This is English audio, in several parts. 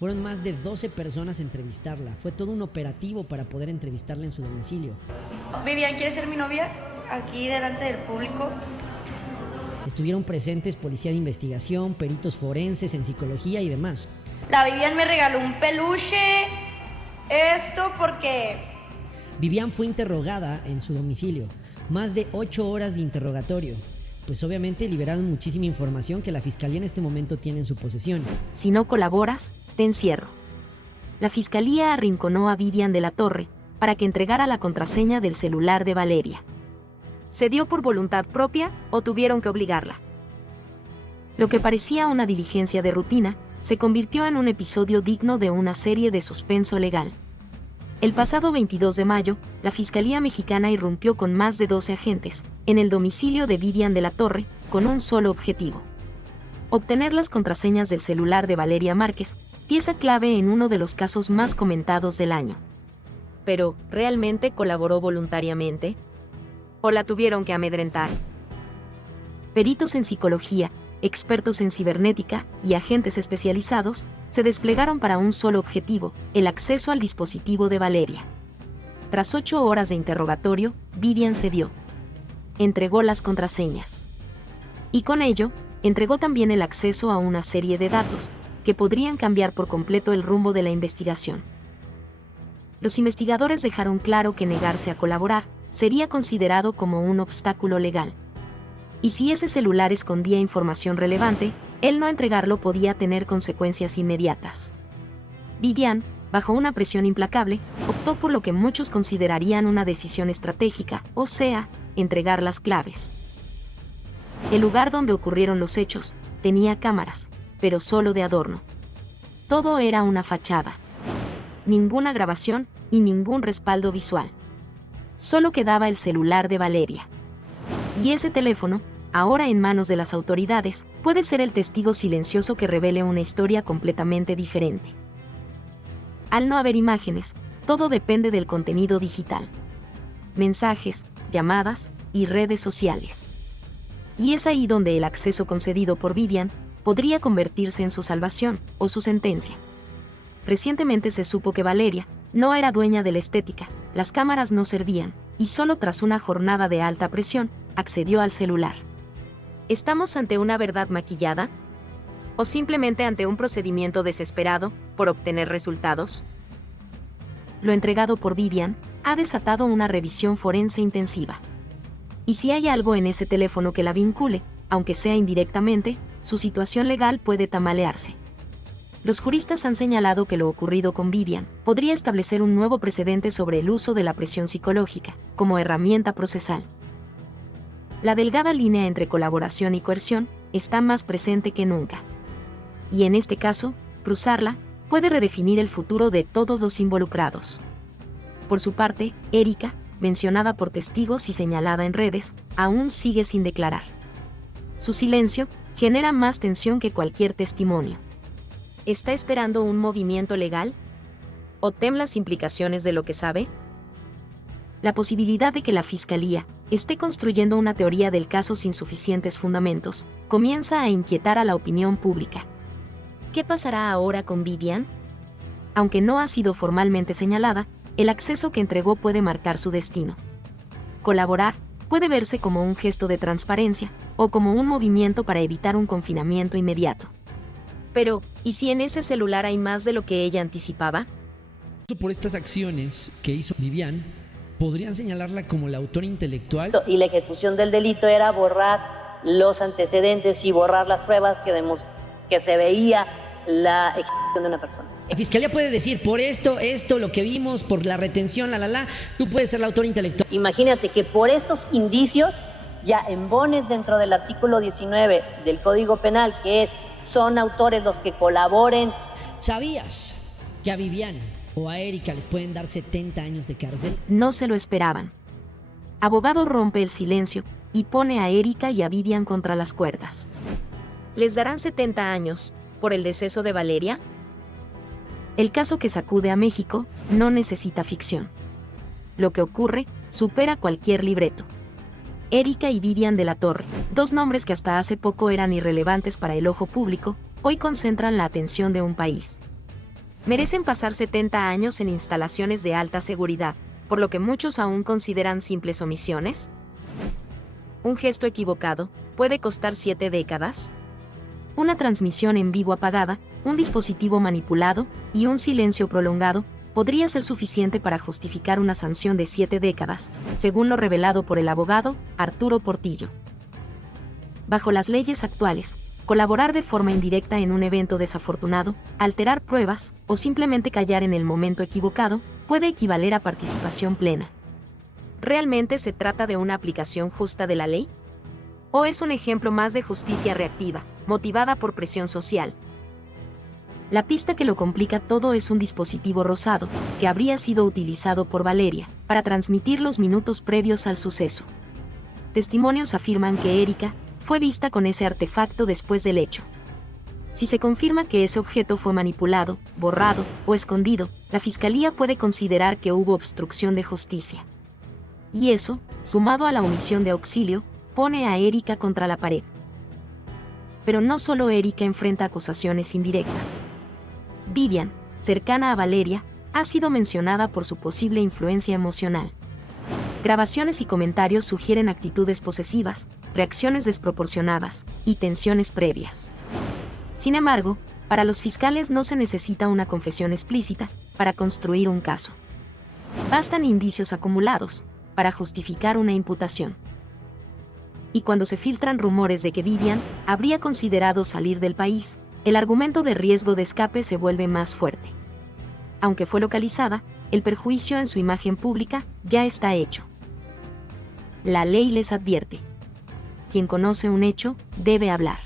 Fueron más de 12 personas a entrevistarla. Fue todo un operativo para poder entrevistarla en su domicilio. Vivian, ¿quieres ser mi novia? Aquí delante del público. Estuvieron presentes policía de investigación, peritos forenses en psicología y demás. La Vivian me regaló un peluche. Esto porque... Vivian fue interrogada en su domicilio. Más de 8 horas de interrogatorio. Pues obviamente liberaron muchísima información que la fiscalía en este momento tiene en su posesión. Si no colaboras, te encierro. La fiscalía arrinconó a Vivian de la Torre para que entregara la contraseña del celular de Valeria. ¿Se dio por voluntad propia o tuvieron que obligarla? Lo que parecía una diligencia de rutina se convirtió en un episodio digno de una serie de suspenso legal. El pasado 22 de mayo, la Fiscalía Mexicana irrumpió con más de 12 agentes en el domicilio de Vivian de la Torre con un solo objetivo: obtener las contraseñas del celular de Valeria Márquez, pieza clave en uno de los casos más comentados del año. Pero, ¿realmente colaboró voluntariamente? ¿O la tuvieron que amedrentar? Peritos en psicología, expertos en cibernética y agentes especializados se desplegaron para un solo objetivo: el acceso al dispositivo de Valeria. Tras 8 horas de interrogatorio, Vivian cedió. Entregó las contraseñas. Y con ello, entregó también el acceso a una serie de datos que podrían cambiar por completo el rumbo de la investigación. Los investigadores dejaron claro que negarse a colaborar sería considerado como un obstáculo legal. Y si ese celular escondía información relevante, el no entregarlo podía tener consecuencias inmediatas. Vivian, bajo una presión implacable, optó por lo que muchos considerarían una decisión estratégica, o sea, entregar las claves. El lugar donde ocurrieron los hechos tenía cámaras, pero solo de adorno. Todo era una fachada. Ninguna grabación y ningún respaldo visual. Solo quedaba el celular de Valeria. Y ese teléfono, ahora en manos de las autoridades, puede ser el testigo silencioso que revele una historia completamente diferente. Al no haber imágenes, todo depende del contenido digital. Mensajes, llamadas y redes sociales. Y es ahí donde el acceso concedido por Vivian podría convertirse en su salvación o su sentencia. Recientemente se supo que Valeria no era dueña de la estética, las cámaras no servían, y solo tras una jornada de alta presión, accedió al celular. ¿Estamos ante una verdad maquillada? ¿O simplemente ante un procedimiento desesperado por obtener resultados? Lo entregado por Vivian ha desatado una revisión forense intensiva. Y si hay algo en ese teléfono que la vincule, aunque sea indirectamente, su situación legal puede tambalearse. Los juristas han señalado que lo ocurrido con Vivian podría establecer un nuevo precedente sobre el uso de la presión psicológica como herramienta procesal. La delgada línea entre colaboración y coerción está más presente que nunca. Y en este caso, cruzarla puede redefinir el futuro de todos los involucrados. Por su parte, Erika, mencionada por testigos y señalada en redes, aún sigue sin declarar. Su silencio genera más tensión que cualquier testimonio. ¿Está esperando un movimiento legal? ¿O teme las implicaciones de lo que sabe? La posibilidad de que la Fiscalía esté construyendo una teoría del caso sin suficientes fundamentos comienza a inquietar a la opinión pública. ¿Qué pasará ahora con Vivian? Aunque no ha sido formalmente señalada, el acceso que entregó puede marcar su destino. Colaborar puede verse como un gesto de transparencia o como un movimiento para evitar un confinamiento inmediato. Pero, ¿y si en ese celular hay más de lo que ella anticipaba? Por estas acciones que hizo Vivian, podrían señalarla como la autora intelectual. Y la ejecución del delito era borrar los antecedentes y borrar las pruebas que se veía la ejecución de una persona. La Fiscalía puede decir, por esto, lo que vimos, por la retención, tú puedes ser la autora intelectual. Imagínate que por estos indicios ya embones dentro del artículo 19 del Código Penal, que son autores los que colaboren. ¿Sabías que a Vivian o a Erika les pueden dar 70 años de cárcel? No se lo esperaban. Abogado rompe el silencio y pone a Erika y a Vivian contra las cuerdas. ¿Les darán 70 años por el deceso de Valeria? El caso que sacude a México no necesita ficción. Lo que ocurre supera cualquier libreto. Erika y Vivian de la Torre, dos nombres que hasta hace poco eran irrelevantes para el ojo público, hoy concentran la atención de un país. merecen pasar 70 años en instalaciones de alta seguridad, por lo que muchos aún consideran simples omisiones? ¿Un gesto equivocado puede costar 7 décadas? Una transmisión en vivo apagada, un dispositivo manipulado y un silencio prolongado podría ser suficiente para justificar una sanción de 7 décadas, según lo revelado por el abogado Arturo Portillo. Bajo las leyes actuales, colaborar de forma indirecta en un evento desafortunado, alterar pruebas o simplemente callar en el momento equivocado puede equivaler a participación plena. ¿Realmente se trata de una aplicación justa de la ley? ¿O es un ejemplo más de justicia reactiva, motivada por presión social? La pista que lo complica todo es un dispositivo rosado, que habría sido utilizado por Valeria, para transmitir los minutos previos al suceso. Testimonios afirman que Erika fue vista con ese artefacto después del hecho. Si se confirma que ese objeto fue manipulado, borrado o escondido, la fiscalía puede considerar que hubo obstrucción de justicia. Y eso, sumado a la omisión de auxilio, pone a Erika contra la pared. Pero no solo Erika enfrenta acusaciones indirectas. Vivian, cercana a Valeria, ha sido mencionada por su posible influencia emocional. Grabaciones y comentarios sugieren actitudes posesivas, reacciones desproporcionadas y tensiones previas. Sin embargo, para los fiscales no se necesita una confesión explícita para construir un caso. Bastan indicios acumulados para justificar una imputación. Y cuando se filtran rumores de que Vivian habría considerado salir del país, el argumento de riesgo de escape se vuelve más fuerte. Aunque fue localizada, el perjuicio en su imagen pública ya está hecho. La ley les advierte. Quien conoce un hecho, debe hablar.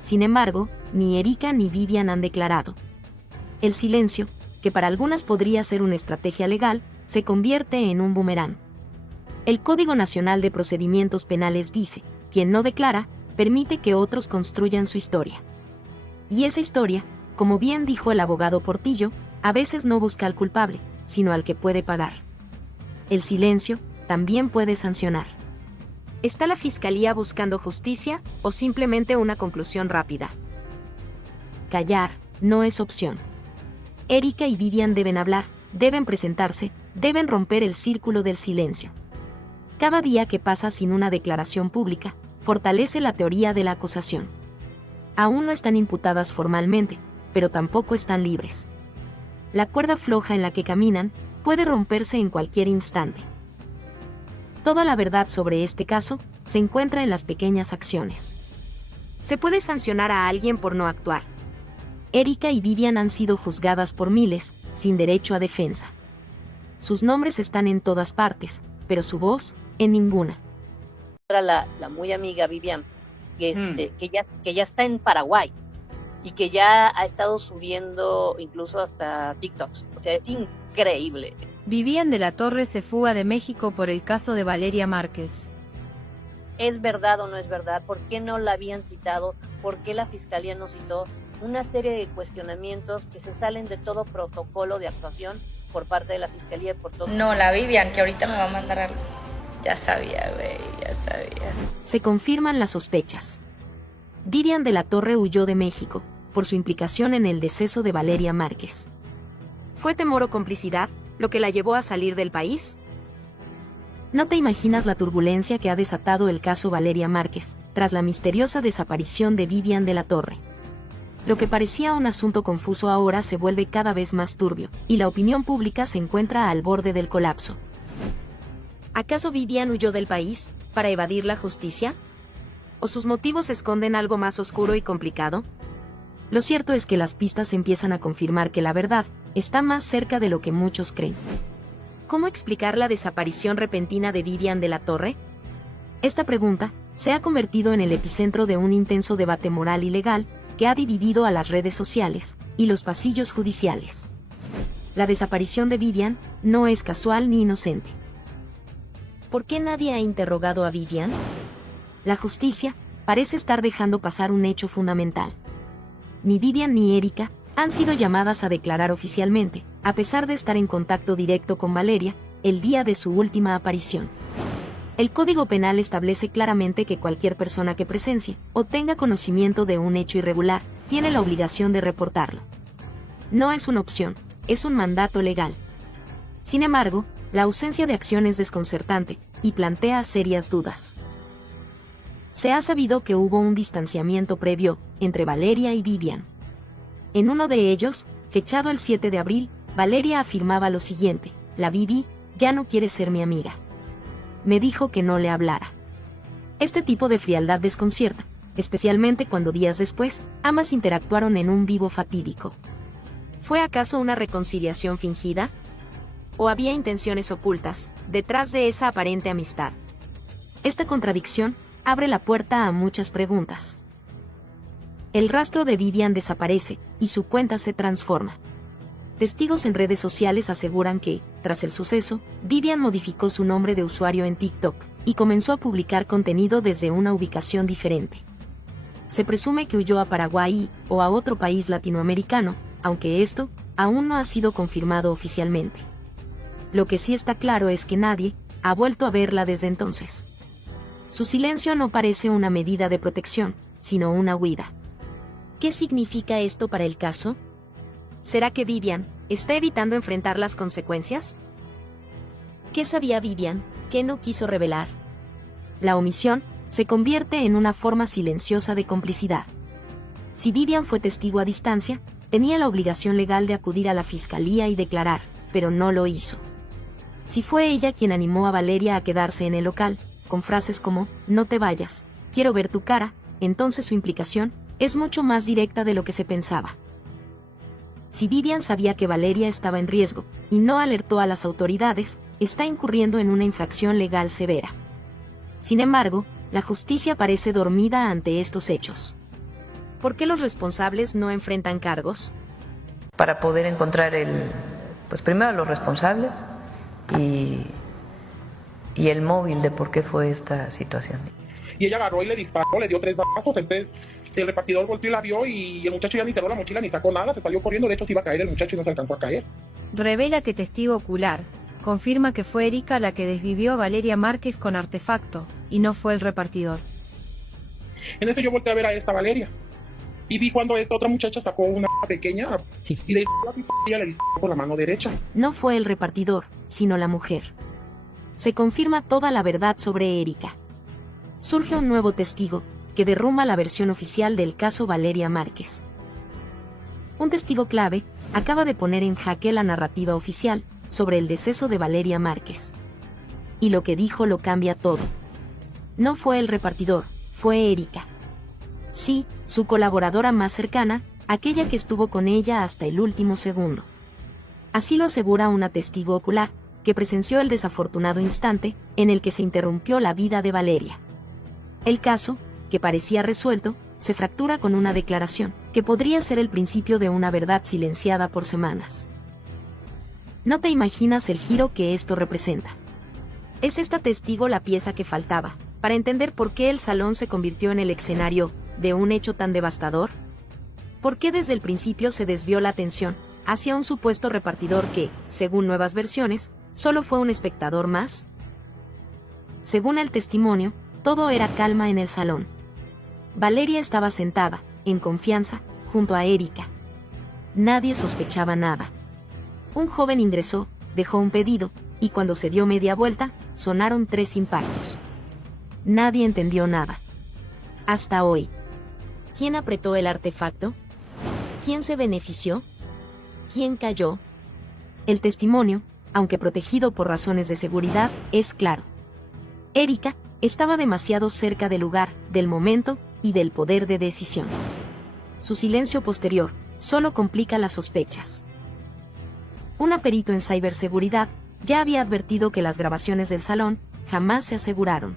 Sin embargo, ni Erika ni Vivian han declarado. El silencio, que para algunas podría ser una estrategia legal, se convierte en un boomerang. El Código Nacional de Procedimientos Penales dice, quien no declara, permite que otros construyan su historia. Y esa historia, como bien dijo el abogado Portillo, a veces no busca al culpable, sino al que puede pagar. El silencio también puede sancionar. ¿Está la fiscalía buscando justicia o simplemente una conclusión rápida? Callar no es opción. Erika y Vivian deben hablar, deben presentarse, deben romper el círculo del silencio. Cada día que pasa sin una declaración pública, fortalece la teoría de la acusación. Aún no están imputadas formalmente, pero tampoco están libres. La cuerda floja en la que caminan puede romperse en cualquier instante. Toda la verdad sobre este caso se encuentra en las pequeñas acciones. Se puede sancionar a alguien por no actuar. Erika y Vivian han sido juzgadas por miles, sin derecho a defensa. Sus nombres están en todas partes, pero su voz, en ninguna. La muy amiga Vivian, que ya está en Paraguay y que ya ha estado subiendo incluso hasta TikToks. O sea, es increíble. Vivian de la Torre se fuga de México por el caso de Valeria Márquez. ¿Es verdad o no es verdad? ¿Por qué no la habían citado? ¿Por qué la fiscalía no citó? Una serie de cuestionamientos que se salen de todo protocolo de actuación por parte de la fiscalía y por todo. No, la Vivian, que ahorita me va a mandar algo. Ya sabía, güey, ya sabía. Se confirman las sospechas. Vivian de la Torre huyó de México, por su implicación en el deceso de Valeria Márquez. ¿Fue temor o complicidad lo que la llevó a salir del país? No te imaginas la turbulencia que ha desatado el caso Valeria Márquez, tras la misteriosa desaparición de Vivian de la Torre. Lo que parecía un asunto confuso ahora se vuelve cada vez más turbio, y la opinión pública se encuentra al borde del colapso. ¿Acaso Vivian huyó del país para evadir la justicia? ¿O sus motivos esconden algo más oscuro y complicado? Lo cierto es que las pistas empiezan a confirmar que la verdad está más cerca de lo que muchos creen. ¿Cómo explicar la desaparición repentina de Vivian de la Torre? Esta pregunta se ha convertido en el epicentro de un intenso debate moral y legal que ha dividido a las redes sociales y los pasillos judiciales. La desaparición de Vivian no es casual ni inocente. ¿Por qué nadie ha interrogado a Vivian? La justicia parece estar dejando pasar un hecho fundamental. Ni Vivian ni Erika han sido llamadas a declarar oficialmente, a pesar de estar en contacto directo con Valeria el día de su última aparición. El Código Penal establece claramente que cualquier persona que presencie o tenga conocimiento de un hecho irregular tiene la obligación de reportarlo. No es una opción, es un mandato legal. Sin embargo, la ausencia de acción es desconcertante y plantea serias dudas. Se ha sabido que hubo un distanciamiento previo entre Valeria y Vivian. En uno de ellos, fechado el 7 de abril, Valeria afirmaba lo siguiente: la Vivi ya no quiere ser mi amiga. Me dijo que no le hablara. Este tipo de frialdad desconcierta, especialmente cuando días después, ambas interactuaron en un vivo fatídico. ¿Fue acaso una reconciliación fingida? ¿O había intenciones ocultas detrás de esa aparente amistad? Esta contradicción abre la puerta a muchas preguntas. El rastro de Vivian desaparece y su cuenta se transforma. Testigos en redes sociales aseguran que, tras el suceso, Vivian modificó su nombre de usuario en Tik Tok y comenzó a publicar contenido desde una ubicación diferente. Se presume que huyó a Paraguay o a otro país latinoamericano, aunque esto aún no ha sido confirmado oficialmente. Lo que sí está claro es que nadie ha vuelto a verla desde entonces. Su silencio no parece una medida de protección, sino una huida. ¿Qué significa esto para el caso? ¿Será que Vivian está evitando enfrentar las consecuencias? ¿Qué sabía Vivian que no quiso revelar? La omisión se convierte en una forma silenciosa de complicidad. Si Vivian fue testigo a distancia, tenía la obligación legal de acudir a la fiscalía y declarar, pero no lo hizo. Si fue ella quien animó a Valeria a quedarse en el local, con frases como, no te vayas, quiero ver tu cara, entonces su implicación es mucho más directa de lo que se pensaba. Si Vivian sabía que Valeria estaba en riesgo y no alertó a las autoridades, está incurriendo en una infracción legal severa. Sin embargo, la justicia parece dormida ante estos hechos. ¿Por qué los responsables no enfrentan cargos? Para poder encontrar pues primero los responsables y el móvil de por qué fue esta situación. Y ella agarró y le disparó, le dio 3 balazos, entonces el repartidor volteó y la vio y el muchacho ya ni cerró la mochila ni sacó nada, se salió corriendo, de hecho se iba a caer el muchacho y no se alcanzó a caer. Revela que testigo ocular confirma que fue Erika la que desvivió a Valeria Márquez con artefacto, y no fue el repartidor. En eso yo volteé a ver a esta Valeria y vi cuando esta otra muchacha sacó una pequeña y le disparó con la mano derecha. No fue el repartidor, sino la mujer. Se confirma toda la verdad sobre Erika. Surge un nuevo testigo, que derrumba la versión oficial del caso Valeria Márquez. Un testigo clave acaba de poner en jaque la narrativa oficial sobre el deceso de Valeria Márquez. Y lo que dijo lo cambia todo. No fue el repartidor, fue Erika. Sí, su colaboradora más cercana, aquella que estuvo con ella hasta el último segundo. Así lo asegura una testigo ocular, que presenció el desafortunado instante en el que se interrumpió la vida de Valeria. El caso, que parecía resuelto, se fractura con una declaración, que podría ser el principio de una verdad silenciada por semanas. No te imaginas el giro que esto representa. ¿Es esta testigo la pieza que faltaba para entender por qué el salón se convirtió en el escenario de un hecho tan devastador? ¿Por qué desde el principio se desvió la atención hacia un supuesto repartidor que, según nuevas versiones, solo fue un espectador más? Según el testimonio, todo era calma en el salón. Valeria estaba sentada, en confianza, junto a Erika. Nadie sospechaba nada. Un joven ingresó, dejó un pedido, y cuando se dio media vuelta, sonaron 3 impactos. Nadie entendió nada. Hasta hoy. ¿Quién apretó el artefacto? ¿Quién se benefició? ¿Quién cayó? El testimonio, aunque protegido por razones de seguridad, es claro. Erika estaba demasiado cerca del lugar, del momento y del poder de decisión. Su silencio posterior solo complica las sospechas. Un perito en ciberseguridad ya había advertido que las grabaciones del salón jamás se aseguraron.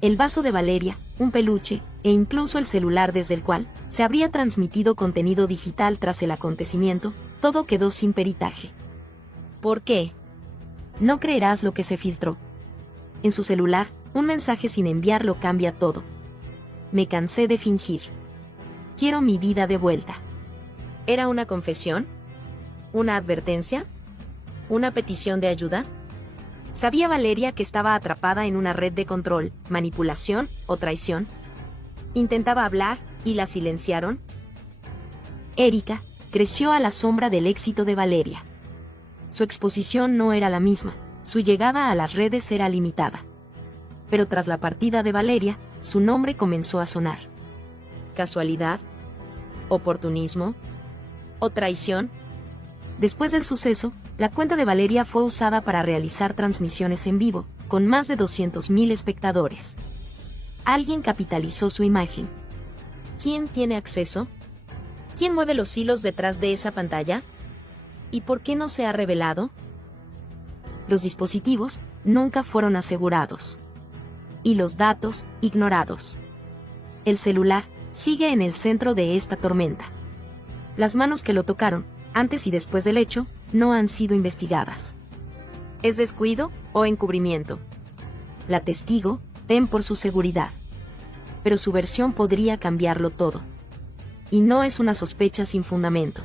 El vaso de Valeria, un peluche, e incluso el celular desde el cual se habría transmitido contenido digital tras el acontecimiento, todo quedó sin peritaje. ¿Por qué? No creerás lo que se filtró. En su celular, un mensaje sin enviarlo cambia todo. Me cansé de fingir. Quiero mi vida de vuelta. ¿Era una confesión? ¿Una advertencia? ¿Una petición de ayuda? ¿Sabía Valeria que estaba atrapada en una red de control, manipulación o traición? ¿Intentaba hablar y la silenciaron? Erika creció a la sombra del éxito de Valeria. Su exposición no era la misma, su llegada a las redes era limitada. Pero tras la partida de Valeria, su nombre comenzó a sonar. ¿Casualidad? ¿Oportunismo? ¿O traición? Después del suceso, la cuenta de Valeria fue usada para realizar transmisiones en vivo, con más de 200.000 espectadores. Alguien capitalizó su imagen. ¿Quién tiene acceso? ¿Quién mueve los hilos detrás de esa pantalla? ¿Y por qué no se ha revelado? Los dispositivos nunca fueron asegurados. Y los datos, ignorados. El celular sigue en el centro de esta tormenta. Las manos que lo tocaron, antes y después del hecho, no han sido investigadas. ¿Es descuido o encubrimiento? La testigo tem por su seguridad. Pero su versión podría cambiarlo todo. Y no es una sospecha sin fundamento.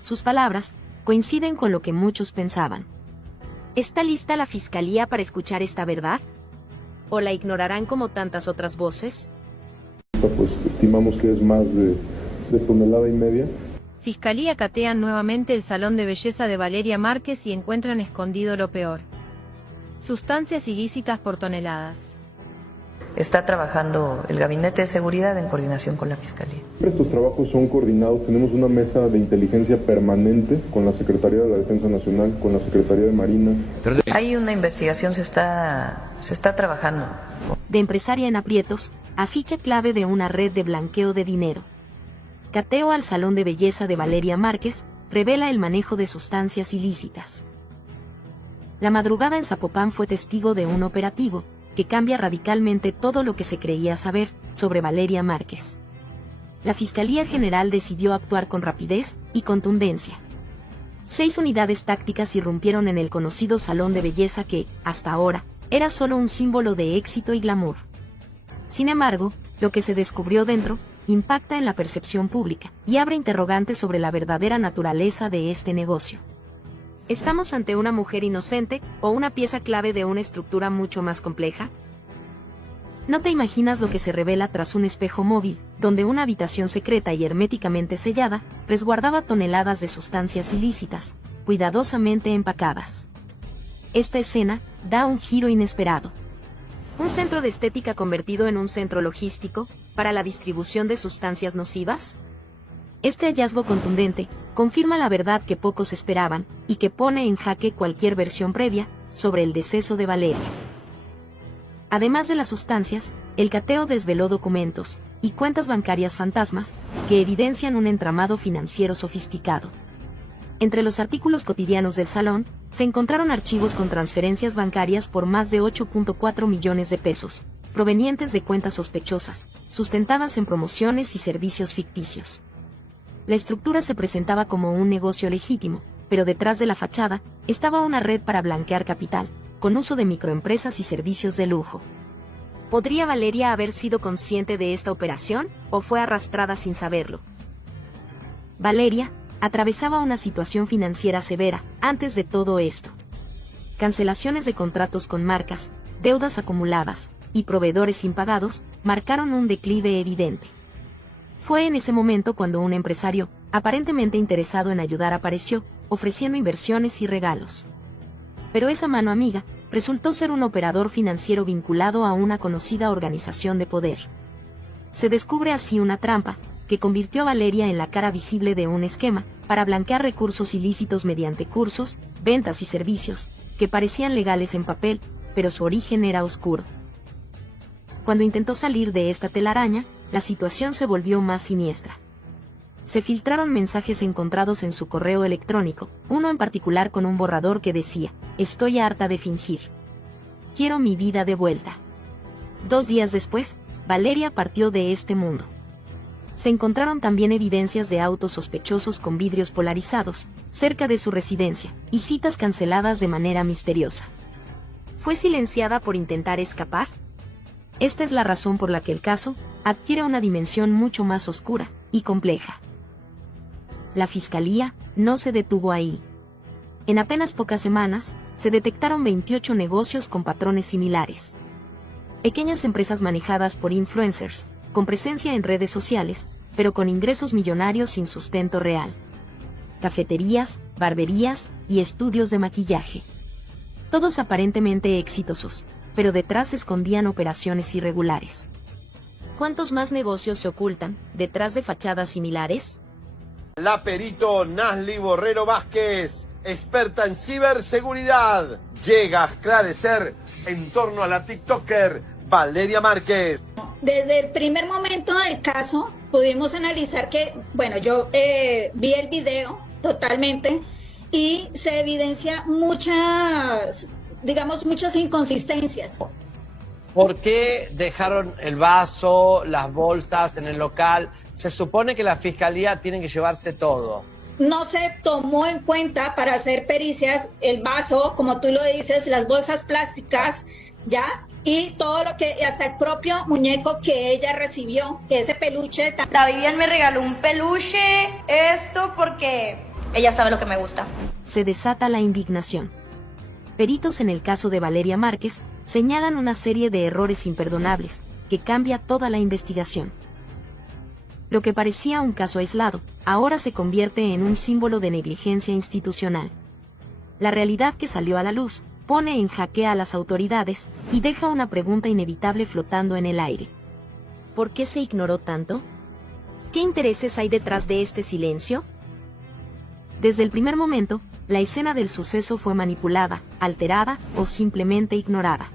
Sus palabras coinciden con lo que muchos pensaban. ¿Está lista la fiscalía para escuchar esta verdad? ¿O la ignorarán como tantas otras voces? Pues estimamos que es más de 1,5 toneladas. Fiscalía catean nuevamente el salón de belleza de Valeria Márquez y encuentran escondido lo peor. Sustancias ilícitas por toneladas. Está trabajando el Gabinete de Seguridad en coordinación con la Fiscalía. Estos trabajos son coordinados, tenemos una mesa de inteligencia permanente con la Secretaría de la Defensa Nacional, con la Secretaría de Marina. Hay una investigación, se está trabajando. De empresaria en aprietos, a ficha clave de una red de blanqueo de dinero. Cateo al salón de belleza de Valeria Márquez, revela el manejo de sustancias ilícitas. La madrugada en Zapopan fue testigo de un operativo que cambia radicalmente todo lo que se creía saber sobre Valeria Márquez. La Fiscalía General decidió actuar con rapidez y contundencia. 6 unidades tácticas irrumpieron en el conocido salón de belleza que, hasta ahora, era solo un símbolo de éxito y glamour. Sin embargo, lo que se descubrió dentro impacta en la percepción pública y abre interrogantes sobre la verdadera naturaleza de este negocio. ¿Estamos ante una mujer inocente o una pieza clave de una estructura mucho más compleja? No te imaginas lo que se revela tras un espejo móvil, donde una habitación secreta y herméticamente sellada resguardaba toneladas de sustancias ilícitas, cuidadosamente empacadas. Esta escena da un giro inesperado. ¿Un centro de estética convertido en un centro logístico para la distribución de sustancias nocivas? Este hallazgo contundente confirma la verdad que pocos esperaban y que pone en jaque cualquier versión previa sobre el deceso de Valeria. Además de las sustancias, el cateo desveló documentos y cuentas bancarias fantasmas que evidencian un entramado financiero sofisticado. Entre los artículos cotidianos del salón, se encontraron archivos con transferencias bancarias por más de 8.4 millones de pesos, provenientes de cuentas sospechosas, sustentadas en promociones y servicios ficticios. La estructura se presentaba como un negocio legítimo, pero detrás de la fachada estaba una red para blanquear capital, con uso de microempresas y servicios de lujo. ¿Podría Valeria haber sido consciente de esta operación, o fue arrastrada sin saberlo? Valeria atravesaba una situación financiera severa antes de todo esto. Cancelaciones de contratos con marcas, deudas acumuladas y proveedores impagados marcaron un declive evidente. Fue en ese momento cuando un empresario, aparentemente interesado en ayudar, apareció, ofreciendo inversiones y regalos. Pero esa mano amiga resultó ser un operador financiero vinculado a una conocida organización de poder. Se descubre así una trampa que convirtió a Valeria en la cara visible de un esquema para blanquear recursos ilícitos mediante cursos, ventas y servicios que parecían legales en papel, pero su origen era oscuro. Cuando intentó salir de esta telaraña, la situación se volvió más siniestra. Se filtraron mensajes encontrados en su correo electrónico, uno en particular con un borrador que decía: «Estoy harta de fingir. Quiero mi vida de vuelta». 2 días después, Valeria partió de este mundo. Se encontraron también evidencias de autos sospechosos con vidrios polarizados, cerca de su residencia, y citas canceladas de manera misteriosa. ¿Fue silenciada por intentar escapar? Esta es la razón por la que el caso adquiere una dimensión mucho más oscura y compleja. La Fiscalía no se detuvo ahí. En apenas pocas semanas, se detectaron 28 negocios con patrones similares. Pequeñas empresas manejadas por influencers, con presencia en redes sociales, pero con ingresos millonarios sin sustento real. cafeterías, barberías y estudios de maquillaje. Todos aparentemente exitosos, pero detrás se escondían operaciones irregulares. ¿Cuántos más negocios se ocultan detrás de fachadas similares? La perito Nasli Borrero Vázquez, experta en ciberseguridad, llega a esclarecer en torno a la TikToker Valeria Márquez. Desde el primer momento del caso pudimos analizar que, bueno, yo vi el video totalmente y se evidencia muchas inconsistencias. ¿Por qué dejaron el vaso, las bolsas en el local? Se supone que la fiscalía tiene que llevarse todo. No se tomó en cuenta para hacer pericias el vaso, como tú lo dices, las bolsas plásticas, ¿ya? Y todo lo que, hasta el propio muñeco que ella recibió, que ese peluche. La Vivian me regaló un peluche, esto porque ella sabe lo que me gusta. Se desata la indignación. Peritos en el caso de Valeria Márquez señalan una serie de errores imperdonables que cambia toda la investigación. Lo que parecía un caso aislado, ahora se convierte en un símbolo de negligencia institucional. La realidad que salió a la luz pone en jaque a las autoridades y deja una pregunta inevitable flotando en el aire. ¿Por qué se ignoró tanto? ¿Qué intereses hay detrás de este silencio? Desde el primer momento, la escena del suceso fue manipulada, alterada o simplemente ignorada.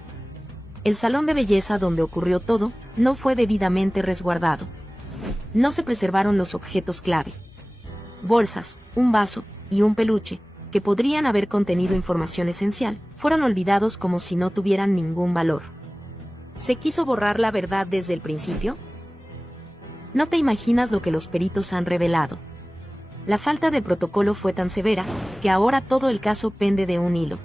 El salón de belleza donde ocurrió todo no fue debidamente resguardado. No se preservaron los objetos clave. Bolsas, un vaso y un peluche, que podrían haber contenido información esencial, fueron olvidados como si no tuvieran ningún valor. ¿Se quiso borrar la verdad desde el principio? No te imaginas lo que los peritos han revelado. La falta de protocolo fue tan severa que ahora todo el caso pende de un hilo.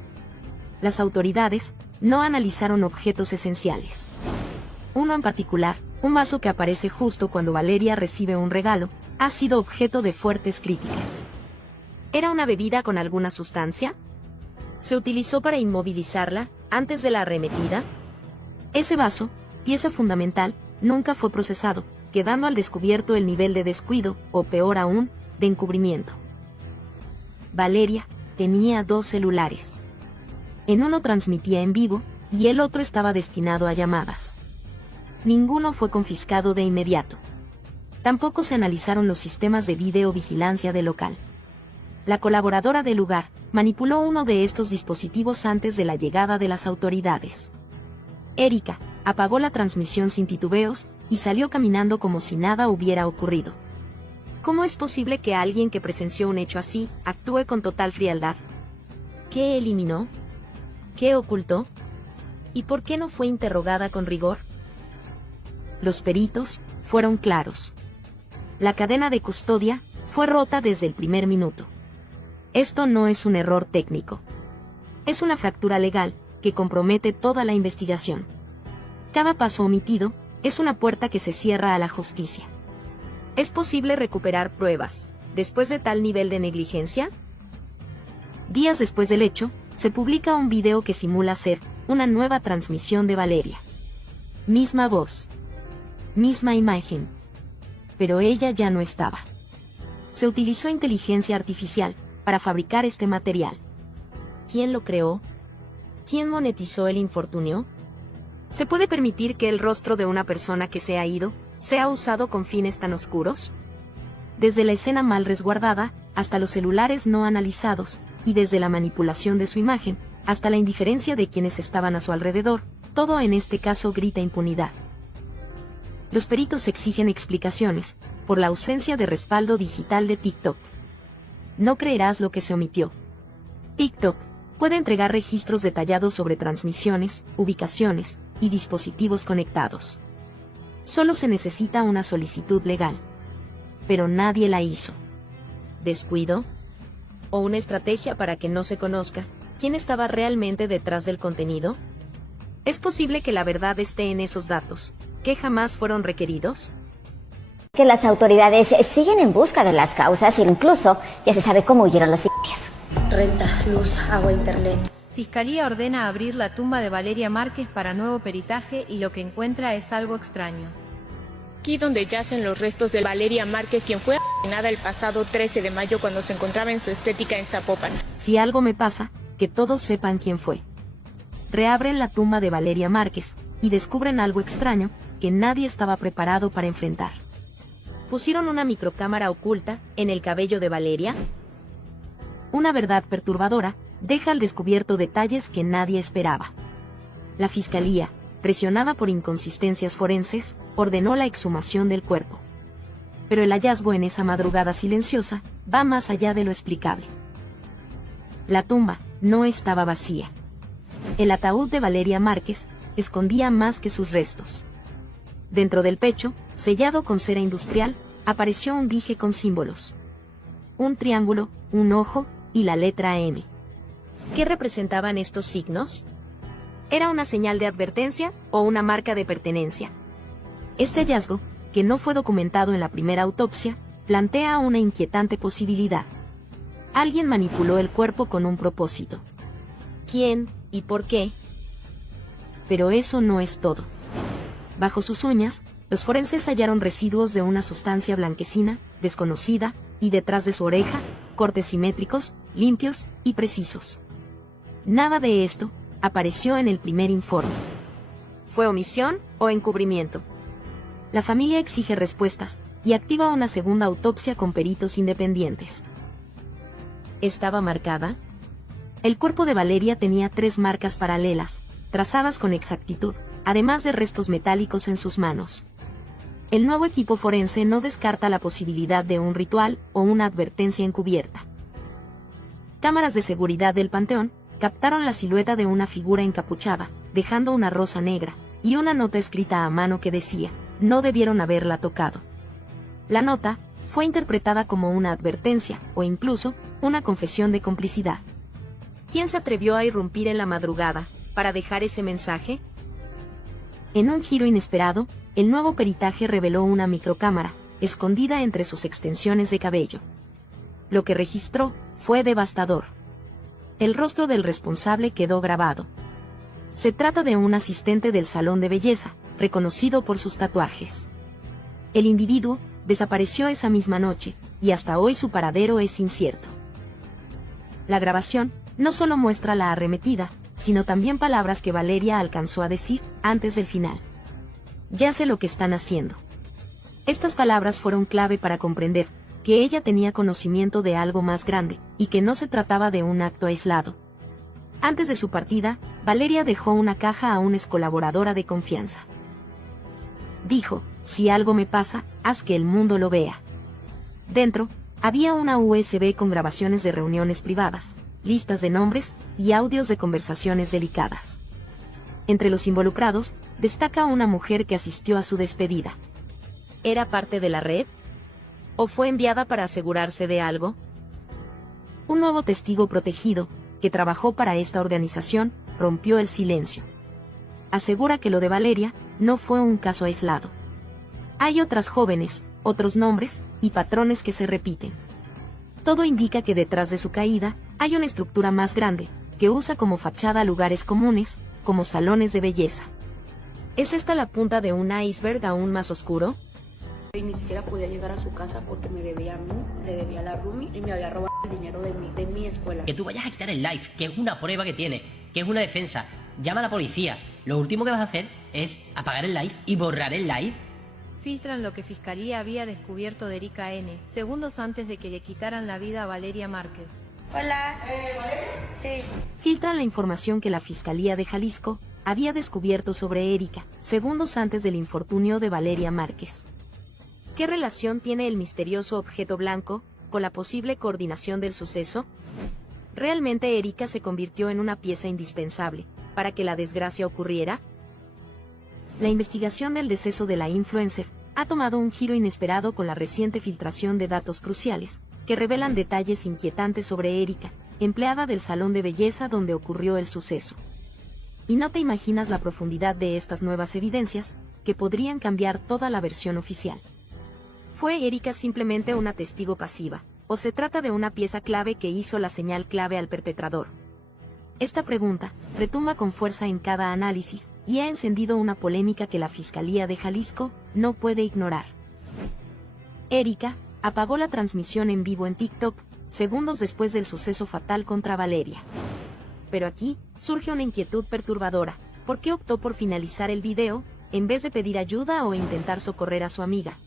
Las autoridades no analizaron objetos esenciales. Uno en particular, un vaso que aparece justo cuando Valeria recibe un regalo, ha sido objeto de fuertes críticas. ¿Era una bebida con alguna sustancia? ¿Se utilizó para inmovilizarla antes de la arremetida? Ese vaso, pieza fundamental, nunca fue procesado, quedando al descubierto el nivel de descuido, o peor aún, de encubrimiento. Valeria tenía 2 celulares. En uno transmitía en vivo, y el otro estaba destinado a llamadas. Ninguno fue confiscado de inmediato. Tampoco se analizaron los sistemas de videovigilancia del local. La colaboradora del lugar manipuló uno de estos dispositivos antes de la llegada de las autoridades. Erika apagó la transmisión sin titubeos y salió caminando como si nada hubiera ocurrido. ¿Cómo es posible que alguien que presenció un hecho así actúe con total frialdad? ¿Qué eliminó? ¿Qué ocultó? ¿Y por qué no fue interrogada con rigor? Los peritos fueron claros. La cadena de custodia fue rota desde el primer minuto. Esto no es un error técnico. Es una fractura legal que compromete toda la investigación. Cada paso omitido es una puerta que se cierra a la justicia. ¿Es posible recuperar pruebas después de tal nivel de negligencia? Días después del hecho, se publica un video que simula ser una nueva transmisión de Valeria. Misma voz. Misma imagen. Pero ella ya no estaba. Se utilizó inteligencia artificial para fabricar este material. ¿Quién lo creó? ¿Quién monetizó el infortunio? ¿Se puede permitir que el rostro de una persona que se ha ido sea usado con fines tan oscuros? Desde la escena mal resguardada, hasta los celulares no analizados, y desde la manipulación de su imagen, hasta la indiferencia de quienes estaban a su alrededor, todo en este caso grita impunidad. Los peritos exigen explicaciones por la ausencia de respaldo digital de TikTok. No creerás lo que se omitió. TikTok puede entregar registros detallados sobre transmisiones, ubicaciones y dispositivos conectados. Solo se necesita una solicitud legal. Pero nadie la hizo. ¿Descuido? ¿O una estrategia para que no se conozca quién estaba realmente detrás del contenido? ¿Es posible que la verdad esté en esos datos, que jamás fueron requeridos? Que las autoridades siguen en busca de las causas e incluso ya se sabe cómo huyeron los sicarios. Renta, luz, agua, internet. Fiscalía ordena abrir la tumba de Valeria Márquez para nuevo peritaje y lo que encuentra es algo extraño. aquí donde yacen los restos de Valeria Márquez, quien fue asesinada el pasado 13 de mayo cuando se encontraba en su estética en Zapopan. Si algo me pasa, que todos sepan quién fue. Reabren la tumba de Valeria Márquez y descubren algo extraño que nadie estaba preparado para enfrentar. ¿Pusieron una microcámara oculta en el cabello de Valeria? Una verdad perturbadora deja al descubierto detalles que nadie esperaba. La fiscalía, presionada por inconsistencias forenses, ordenó la exhumación del cuerpo. Pero el hallazgo en esa madrugada silenciosa va más allá de lo explicable. La tumba no estaba vacía. El ataúd de Valeria Márquez escondía más que sus restos. Dentro del pecho, sellado con cera industrial, apareció un dije con símbolos. Un triángulo, un ojo y la letra M. ¿Qué representaban estos signos? ¿Era una señal de advertencia o una marca de pertenencia? Este hallazgo, que no fue documentado en la primera autopsia, plantea una inquietante posibilidad. Alguien manipuló el cuerpo con un propósito. ¿Quién y por qué? Pero eso no es todo. Bajo sus uñas, los forenses hallaron residuos de una sustancia blanquecina, desconocida, y detrás de su oreja, cortes simétricos, limpios y precisos. Nada de esto apareció en el primer informe. ¿Fue omisión o encubrimiento? La familia exige respuestas y activa una segunda autopsia con peritos independientes. ¿Estaba marcada? El cuerpo de Valeria tenía 3 marcas paralelas, trazadas con exactitud, además de restos metálicos en sus manos. El nuevo equipo forense no descarta la posibilidad de un ritual o una advertencia encubierta. Cámaras de seguridad del panteón captaron la silueta de una figura encapuchada, dejando una rosa negra, y una nota escrita a mano que decía, no debieron haberla tocado. La nota fue interpretada como una advertencia, o incluso, una confesión de complicidad. ¿Quién se atrevió a irrumpir en la madrugada, para dejar ese mensaje? En un giro inesperado, el nuevo peritaje reveló una microcámara, escondida entre sus extensiones de cabello. Lo que registró fue devastador. El rostro del responsable quedó grabado. Se trata de un asistente del salón de belleza, reconocido por sus tatuajes. El individuo desapareció esa misma noche, y hasta hoy su paradero es incierto. La grabación no solo muestra la arremetida, sino también palabras que Valeria alcanzó a decir antes del final. Ya sé lo que están haciendo. Estas palabras fueron clave para comprender que ella tenía conocimiento de algo más grande, y que no se trataba de un acto aislado. Antes de su partida, Valeria dejó una caja a una excolaboradora de confianza. Dijo, si algo me pasa, haz que el mundo lo vea. Dentro, había una USB con grabaciones de reuniones privadas, listas de nombres y audios de conversaciones delicadas. Entre los involucrados, destaca una mujer que asistió a su despedida. ¿Era parte de la red? ¿O fue enviada para asegurarse de algo? Un nuevo testigo protegido, que trabajó para esta organización, rompió el silencio. Asegura que lo de Valeria no fue un caso aislado. Hay otras jóvenes, otros nombres y patrones que se repiten. Todo indica que detrás de su caída hay una estructura más grande, que usa como fachada lugares comunes, como salones de belleza. ¿Es esta la punta de un iceberg aún más oscuro? Y ni siquiera podía llegar a su casa porque me debía a mí, le debía a la roomie y me había robado el dinero de mi escuela. Que tú vayas a quitar el live, que es una prueba que tiene, que es una defensa. Llama a la policía. Lo último que vas a hacer es apagar el live y borrar el live. Filtran lo que Fiscalía había descubierto de Erika N., segundos antes de que le quitaran la vida a Valeria Márquez. Hola. ¿Valeria? Sí. Filtran la información que la Fiscalía de Jalisco había descubierto sobre Erika, segundos antes del infortunio de Valeria Márquez. ¿Qué relación tiene el misterioso objeto blanco con la posible coordinación del suceso? ¿Realmente Erika se convirtió en una pieza indispensable para que la desgracia ocurriera? La investigación del deceso de la influencer ha tomado un giro inesperado con la reciente filtración de datos cruciales, que revelan detalles inquietantes sobre Erika, empleada del salón de belleza donde ocurrió el suceso. Y no te imaginas la profundidad de estas nuevas evidencias, que podrían cambiar toda la versión oficial. ¿Fue Erika simplemente una testigo pasiva, o se trata de una pieza clave que hizo la señal clave al perpetrador? Esta pregunta retumba con fuerza en cada análisis y ha encendido una polémica que la Fiscalía de Jalisco no puede ignorar. Erika apagó la transmisión en vivo en TikTok segundos después del suceso fatal contra Valeria. Pero aquí surge una inquietud perturbadora. ¿Por qué optó por finalizar el video en vez de pedir ayuda o intentar socorrer a su amiga?